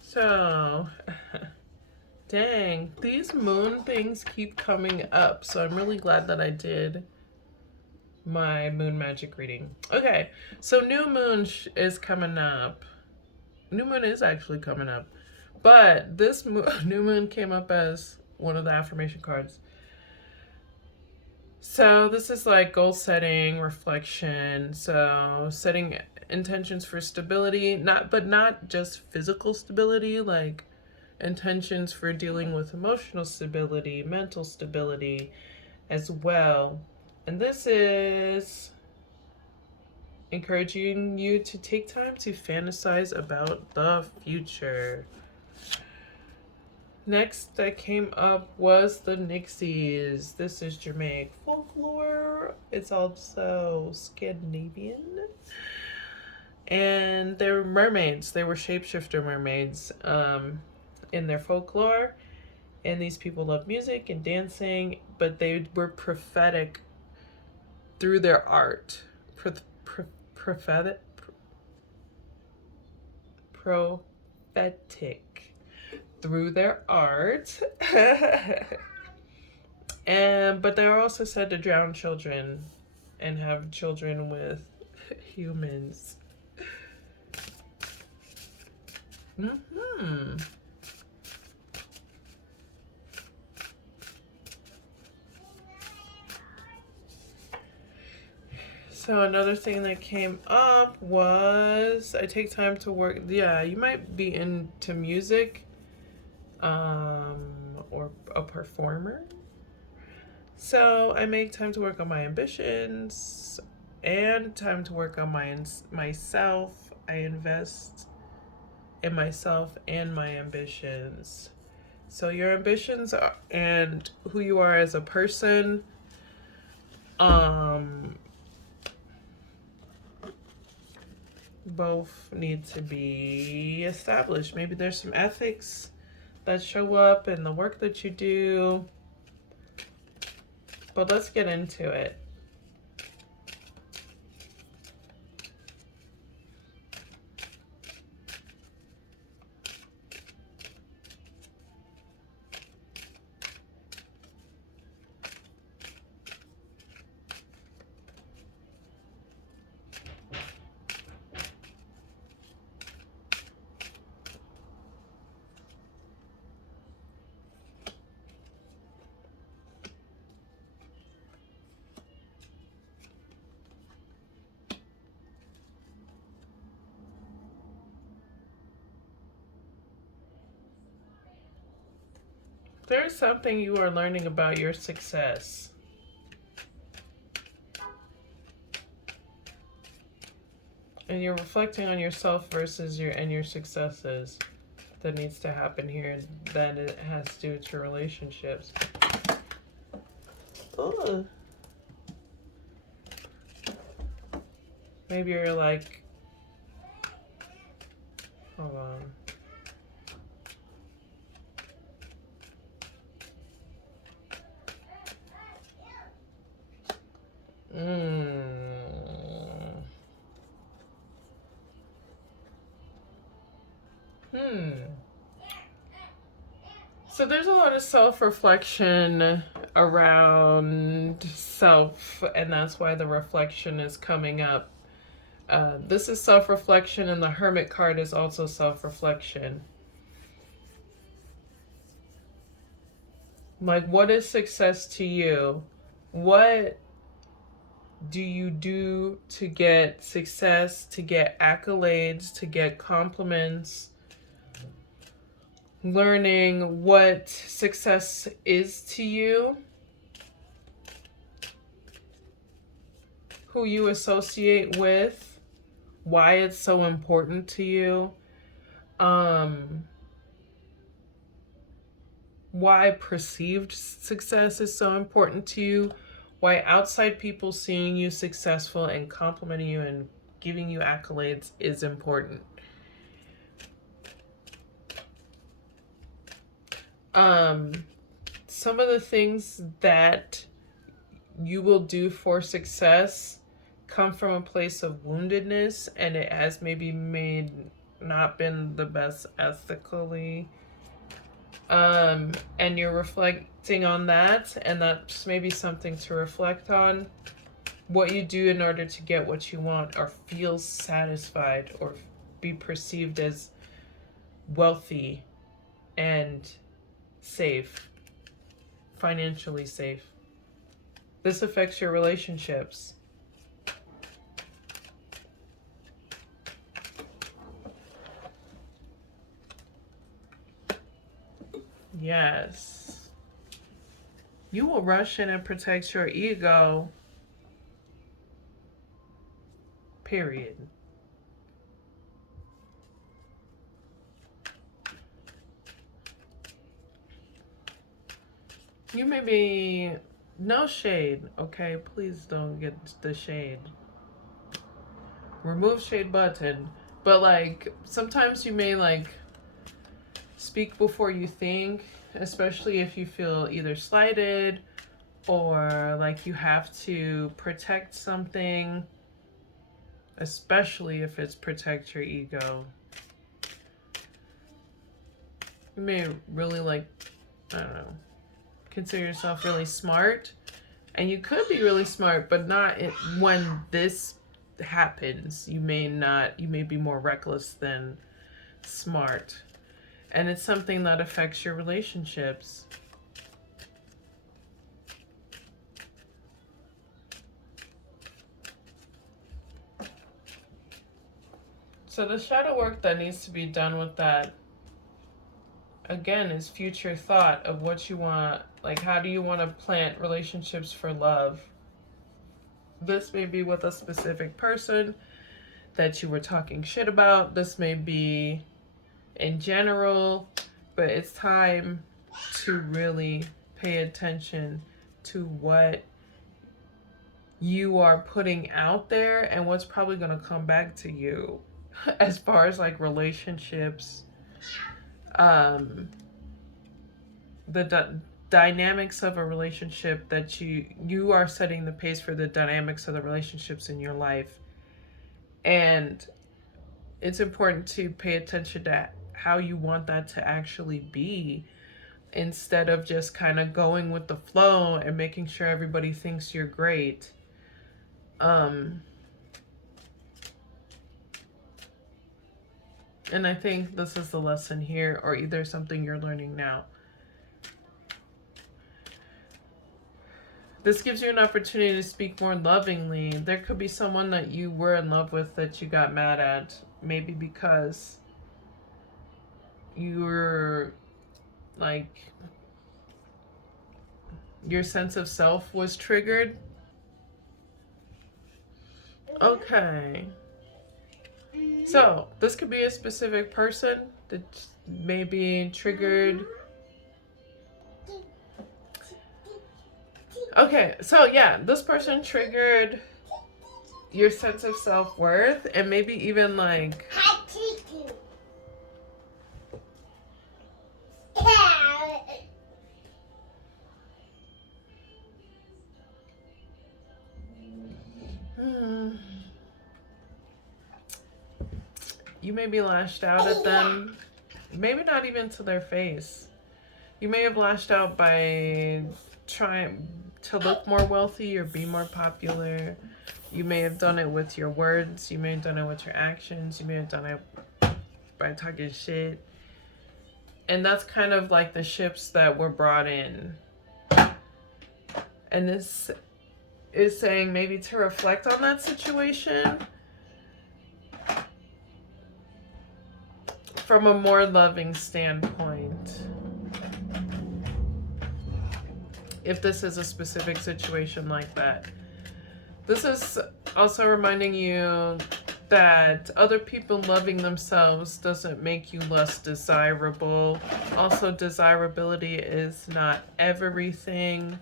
So, dang, these moon things keep coming up. So I'm really glad that I did my moon magic reading. Okay, so new moon is coming up. New moon is actually coming up. But this new moon came up as one of the affirmation cards. So this is like goal setting, reflection. So setting intentions for stability, not just physical stability, like intentions for dealing with emotional stability, mental stability as well. And this is encouraging you to take time to fantasize about the future. Next that came up was the Nixies. This is Germanic folklore. It's also Scandinavian. And they're mermaids. They were shapeshifter mermaids in their folklore. And these people love music and dancing, but they were prophetic through their art. Prophetic? Prophetic through their art. But they're also said to drown children and have children with humans. Mm-hmm. So another thing that came up was I take time to work. Yeah, you might be into music, or a performer. So I make time to work on my ambitions and time to work on myself. I invest in myself and my ambitions. So your ambitions and who you are as a person, both need to be established. Maybe there's some ethics that show up in the work that you do. But let's get into it. There's something you are learning about your success. And you're reflecting on yourself versus your successes that needs to happen here. That it has to do with your relationships. Ugh. Maybe you're like, hold on. So there's a lot of self-reflection around self, and that's why the reflection is coming up. This is self-reflection, and the Hermit card is also self-reflection. Like, what is success to you? What do you do to get success, to get accolades, to get compliments? learning what success is to you, who you associate with, why it's so important to you, why perceived success is so important to you, why outside people seeing you successful and complimenting you and giving you accolades is important. Some of the things that you will do for success come from a place of woundedness, and it has maybe not been the best ethically. And you're reflecting on that, and that's maybe something to reflect on. What you do in order to get what you want, or feel satisfied, or be perceived as wealthy and safe, financially safe. This affects your relationships. Yes. You will rush in and protect your ego. Period. You may be, no shade, okay? Please don't get the shade. Remove shade button. But like, sometimes you may like speak before you think, especially if you feel either slighted or like you have to protect something, especially if it's protect your ego. You may really like, I don't know, consider yourself really smart, and you could be really smart, but not when this happens. You may be more reckless than smart, and it's something that affects your relationships. So the shadow work that needs to be done with that, again, is future thought of what you want. Like, how do you want to plant relationships for love? This may be with a specific person that you were talking shit about. This may be in general, but it's time to really pay attention to what you are putting out there and what's probably going to come back to you as far as like relationships, the dynamics of a relationship, that you are setting the pace for the dynamics of the relationships in your life. And it's important to pay attention to how you want that to actually be, instead of just kind of going with the flow and making sure everybody thinks you're great. And I think this is the lesson here, or either something you're learning now. This gives you an opportunity to speak more lovingly. There could be someone that you were in love with that you got mad at, maybe because you were like, your sense of self was triggered. Okay. So this could be a specific person that may be triggered. Okay, so yeah, this person triggered your sense of self-worth, and maybe even like, you may be lashed out at them, maybe not even to their face. You may have lashed out by trying to look more wealthy or be more popular. You may have done it with your words. You may have done it with your actions. You may have done it by talking shit. And that's kind of like the ships that were brought in. And this is saying maybe to reflect on that situation. from a more loving standpoint. If this is a specific situation like that. This is also reminding you that other people loving themselves doesn't make you less desirable. Also, desirability is not everything.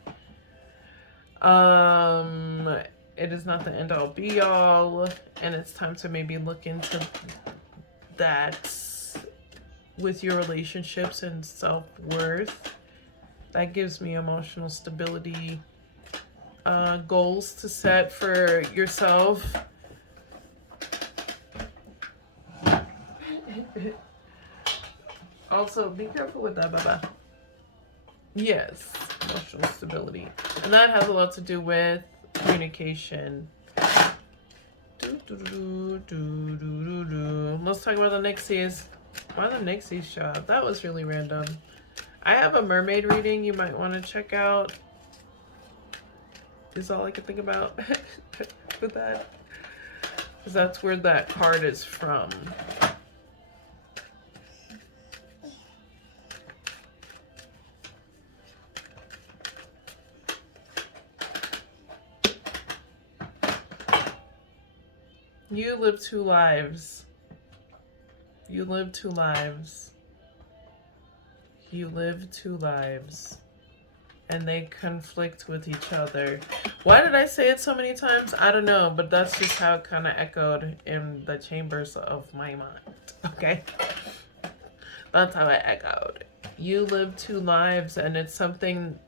It is not the end all be all, and it's time to maybe look into that with your relationships and self-worth. That gives me emotional stability, goals to set for yourself. Also, be careful with that, Baba. Yes, emotional stability. And that has a lot to do with communication. Let's talk about the Nixies. Why the Nixies show up? That was really random. I have a mermaid reading you might want to check out. Is all I can think about with that. Because that's where that card is from. You live two lives. You live two lives. You live two lives. And they conflict with each other. Why did I say it so many times? I don't know, but that's just how it kind of echoed in the chambers of my mind. Okay? That's how it echoed. You live two lives, and it's something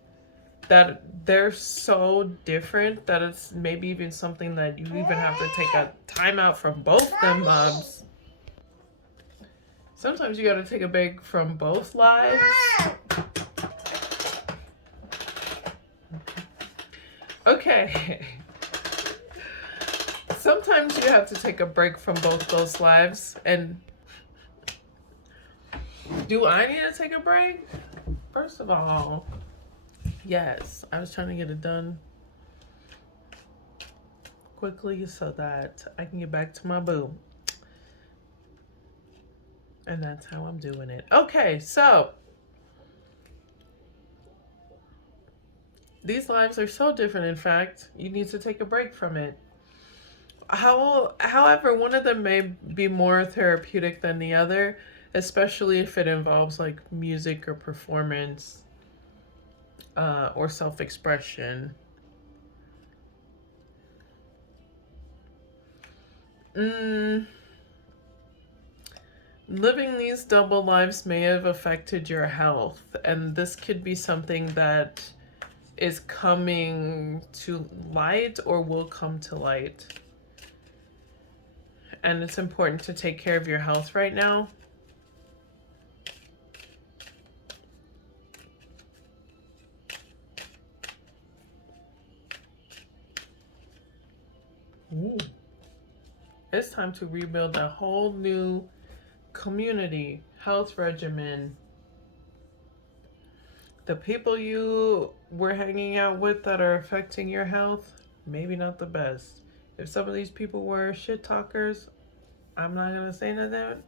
that they're so different that it's maybe even something that you even have to take a time out from both them moms. Sometimes you gotta take a break from both lives. Okay. Sometimes you have to take a break from both those lives. And do I need to take a break? First of all, yes, I was trying to get it done quickly so that I can get back to my boo. And that's how I'm doing it. Okay, so these lives are so different. In fact, you need to take a break from it. However, one of them may be more therapeutic than the other, especially if it involves like music or performance, or self-expression. Living these double lives may have affected your health, and this could be something that is coming to light or will come to light. And it's important to take care of your health right now. Ooh. It's time to rebuild a whole new community, health regimen. The people you were hanging out with that are affecting your health, maybe not the best. If some of these people were shit talkers, I'm not going to say nothing.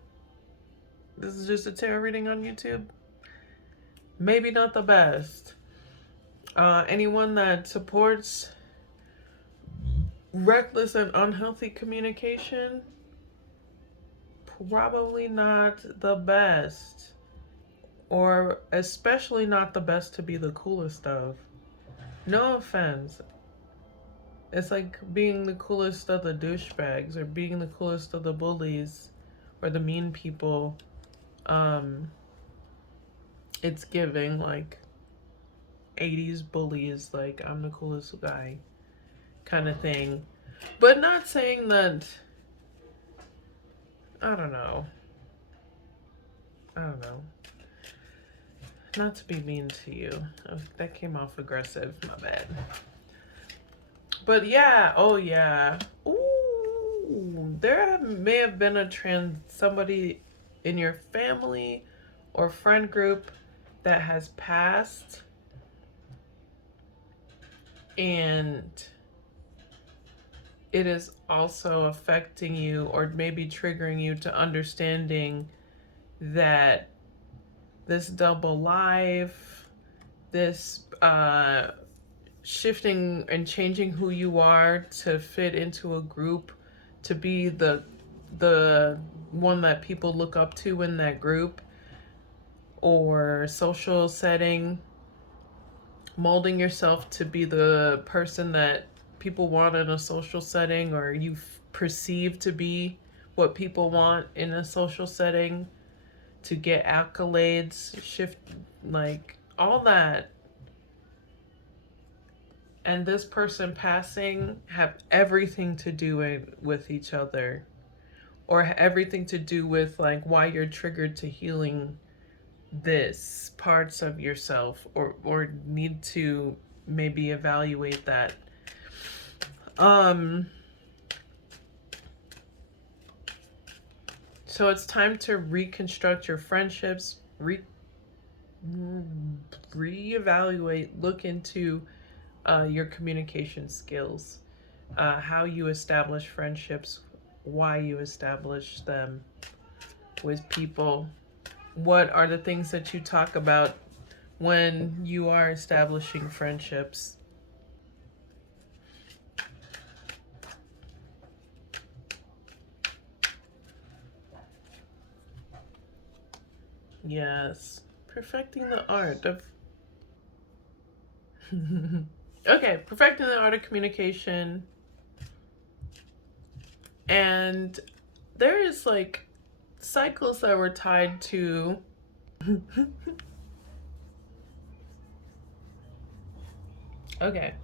This is just a tarot reading on YouTube. Maybe not the best. Anyone that supports reckless and unhealthy communication, probably not the best. Or especially not the best to be the coolest of. No offense. It's like being the coolest of the douchebags or being the coolest of the bullies or the mean people. It's giving like 80s bullies, like I'm the coolest guy kind of thing. But not saying that, I don't know. Not to be mean to you. That came off aggressive, my bad. But yeah, oh yeah. Ooh, there may have been somebody in your family or friend group that has passed, and it is also affecting you or maybe triggering you to understanding that this double life, this shifting and changing who you are to fit into a group, to be the one that people look up to in that group or social setting, molding yourself to be the person that people want in a social setting, or you perceive to be what people want in a social setting, to get accolades, shift, like all that. And this person passing have everything to do with each other, or everything to do with like why you're triggered to healing this parts of yourself, or need to maybe evaluate that. So it's time to reconstruct your friendships, reevaluate, look into your communication skills, how you establish friendships, why you establish them with people. What are the things that you talk about when you are establishing friendships? Yes, perfecting the art of. Okay, perfecting the art of communication. And there is like cycles that were tied to. Okay.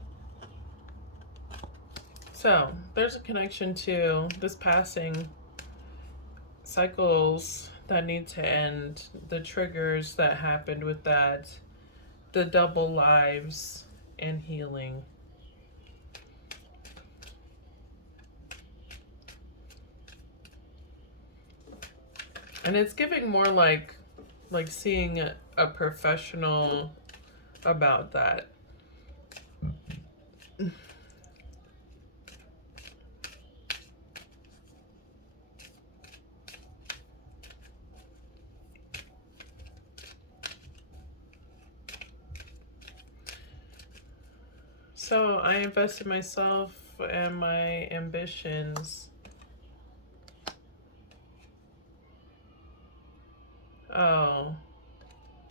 So there's a connection to this passing, cycles that need to end, the triggers that happened with that, the double lives, and healing. And it's giving more like seeing a professional about that. So I invest in myself and my ambitions. Oh,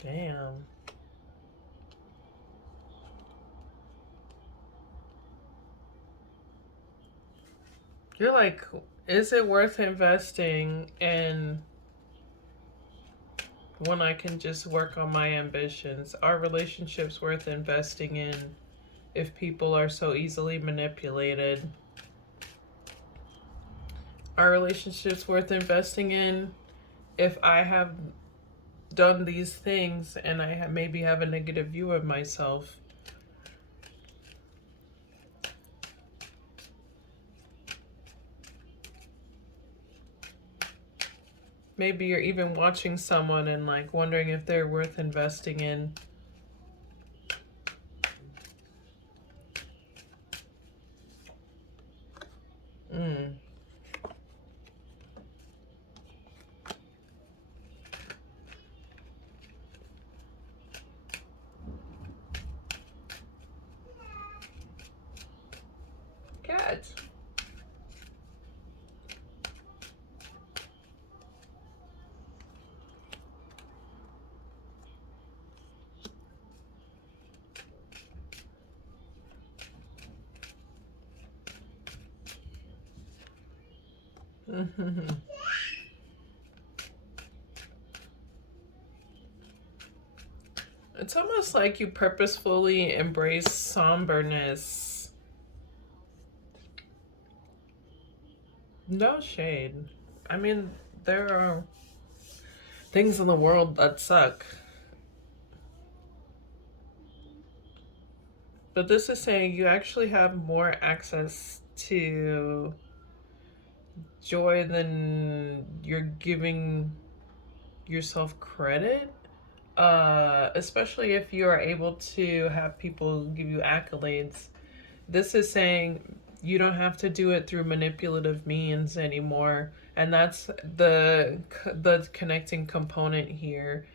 damn. You're like, is it worth investing in when I can just work on my ambitions? Are relationships worth investing in if people are so easily manipulated? Are relationships worth investing in if I have done these things and I maybe have a negative view of myself? Maybe you're even watching someone and like wondering if they're worth investing in. Mm. Cat. It's almost like you purposefully embrace somberness. No shade. I mean, there are things in the world that suck. But this is saying you actually have more access to joy than you're giving yourself credit. Especially if you are able to have people give you accolades. This is saying You don't have to do it through manipulative means anymore. And that's the connecting component here,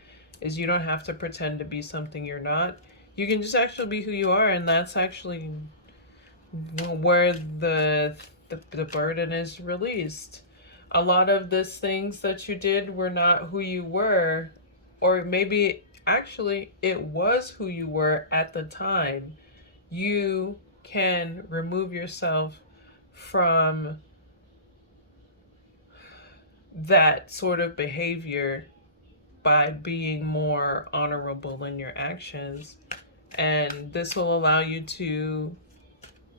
is you don't have to pretend to be something you're not. You can just actually be who you are, and that's actually where the burden is released. A lot of these things that you did were not who you were, or maybe actually it was who you were at the time. You can remove yourself from that sort of behavior by being more honorable in your actions. And this will allow you to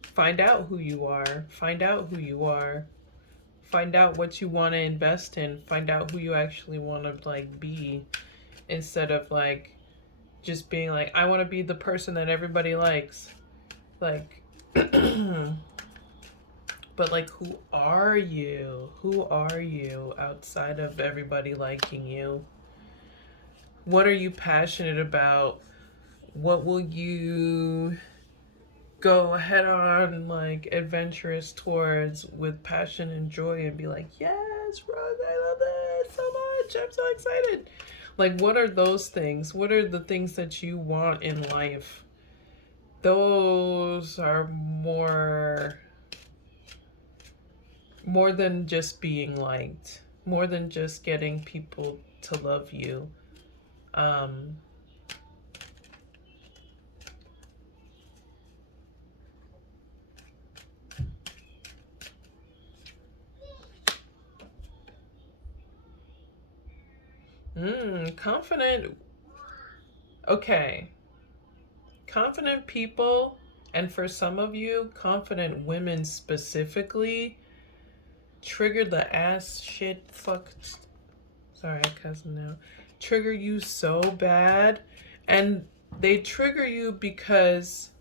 find out who you are, find out who you are, find out what you want to invest in, find out who you actually want to like be, instead of like just being like, I want to be the person that everybody likes. Like, but like, who are you? Who are you outside of everybody liking you? What are you passionate about? What will you go head on, like, adventurous towards with passion and joy and be like, yes, Rose, I love this so much. I'm so excited. Like, what are those things? What are the things that you want in life? Those are more than just being liked, more than just getting people to love you. Confident. Okay. Confident people, and for some of you, confident women specifically, trigger the ass shit fuck. Sorry, I cuss now. Trigger you so bad. And they trigger you because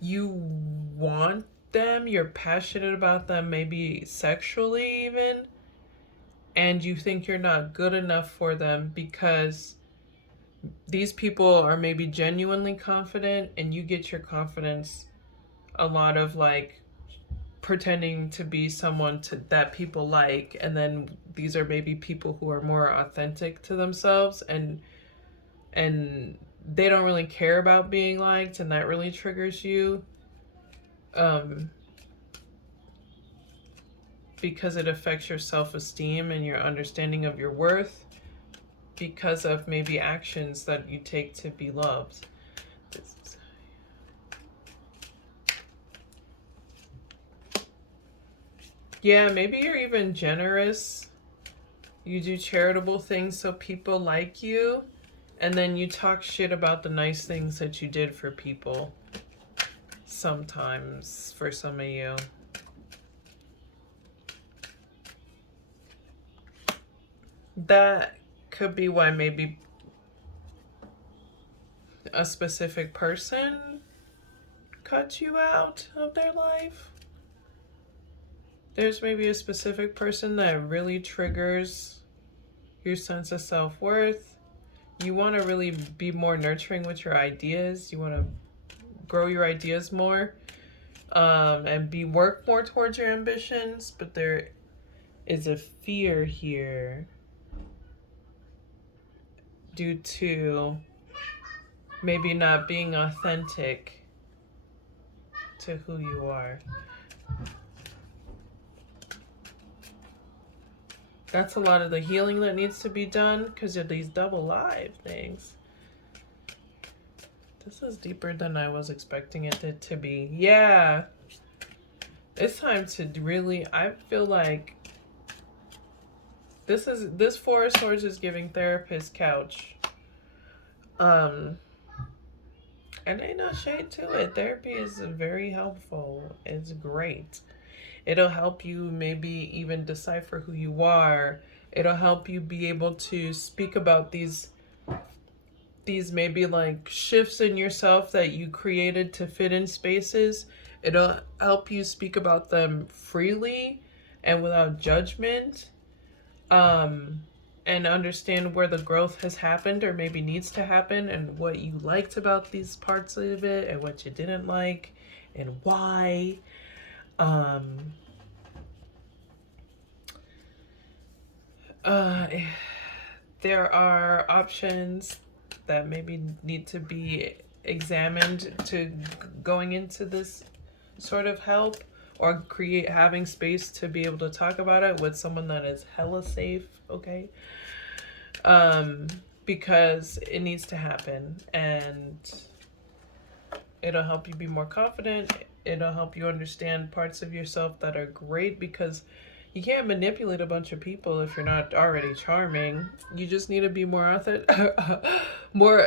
you want them, you're passionate about them, maybe sexually even, and you think you're not good enough for them because these people are maybe genuinely confident, and you get your confidence a lot of like pretending to be someone that people like, and then these are maybe people who are more authentic to themselves, and they don't really care about being liked, and that really triggers you, because it affects your self-esteem and your understanding of your worth, because of maybe actions that you take to be loved. Yeah, maybe you're even generous. You do charitable things so people like you, and then you talk shit about the nice things that you did for people. Sometimes, for some of you. That could be why maybe a specific person cut you out of their life. There's maybe a specific person that really triggers your sense of self-worth. You want to really be more nurturing with your ideas. You want to grow your ideas more, and work more towards your ambitions. But there is a fear here due to maybe not being authentic to who you are. That's a lot of the healing that needs to be done because of these double live things. This is deeper than I was expecting it to be. Yeah. It's time to really, I feel like this Four of Swords is giving therapist couch. And ain't no shade to it. Therapy is very helpful. It's great. It'll help you maybe even decipher who you are. It'll help you be able to speak about these maybe like shifts in yourself that you created to fit in spaces. It'll help you speak about them freely and without judgment. And understand where the growth has happened or maybe needs to happen, and what you liked about these parts of it and what you didn't like and why. Um, uh, there are options that maybe need to be examined to going into this sort of help, or create having space to be able to talk about it with someone that is hella safe, okay? Um, because it needs to happen, and it'll help you be more confident. It'll help you understand parts of yourself that are great, because you can't manipulate a bunch of people if you're not already charming. You just need to be more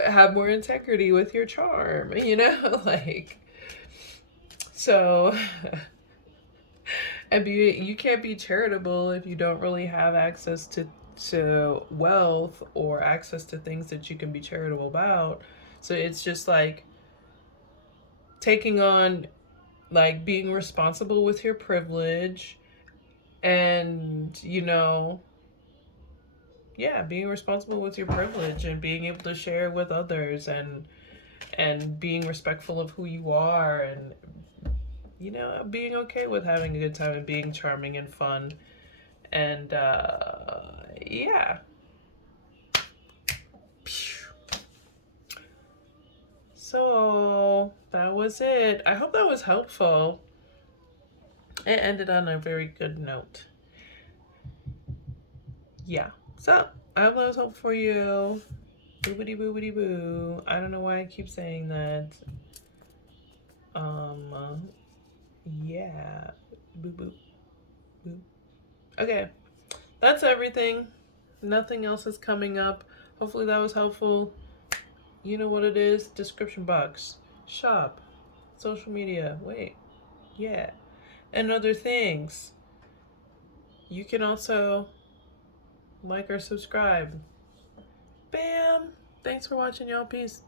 have more integrity with your charm, you know? Like, so and you can't be charitable if you don't really have access to wealth or access to things that you can be charitable about. So it's just like taking on, like, being responsible with your privilege, and yeah, being responsible with your privilege and being able to share with others, and being respectful of who you are, and being okay with having a good time and being charming and fun. And yeah. So that was it. I hope that was helpful. It ended on a very good note. Yeah. So I hope that was helpful for you. Boobity boobity boo. I don't know why I keep saying that. Yeah. Boop boop boop. Okay. That's everything. Nothing else is coming up. Hopefully that was helpful. You know what it is? Description box. Shop. Social media. Wait. Yeah. And other things. You can also like or subscribe. Bam! Thanks for watching, y'all. Peace.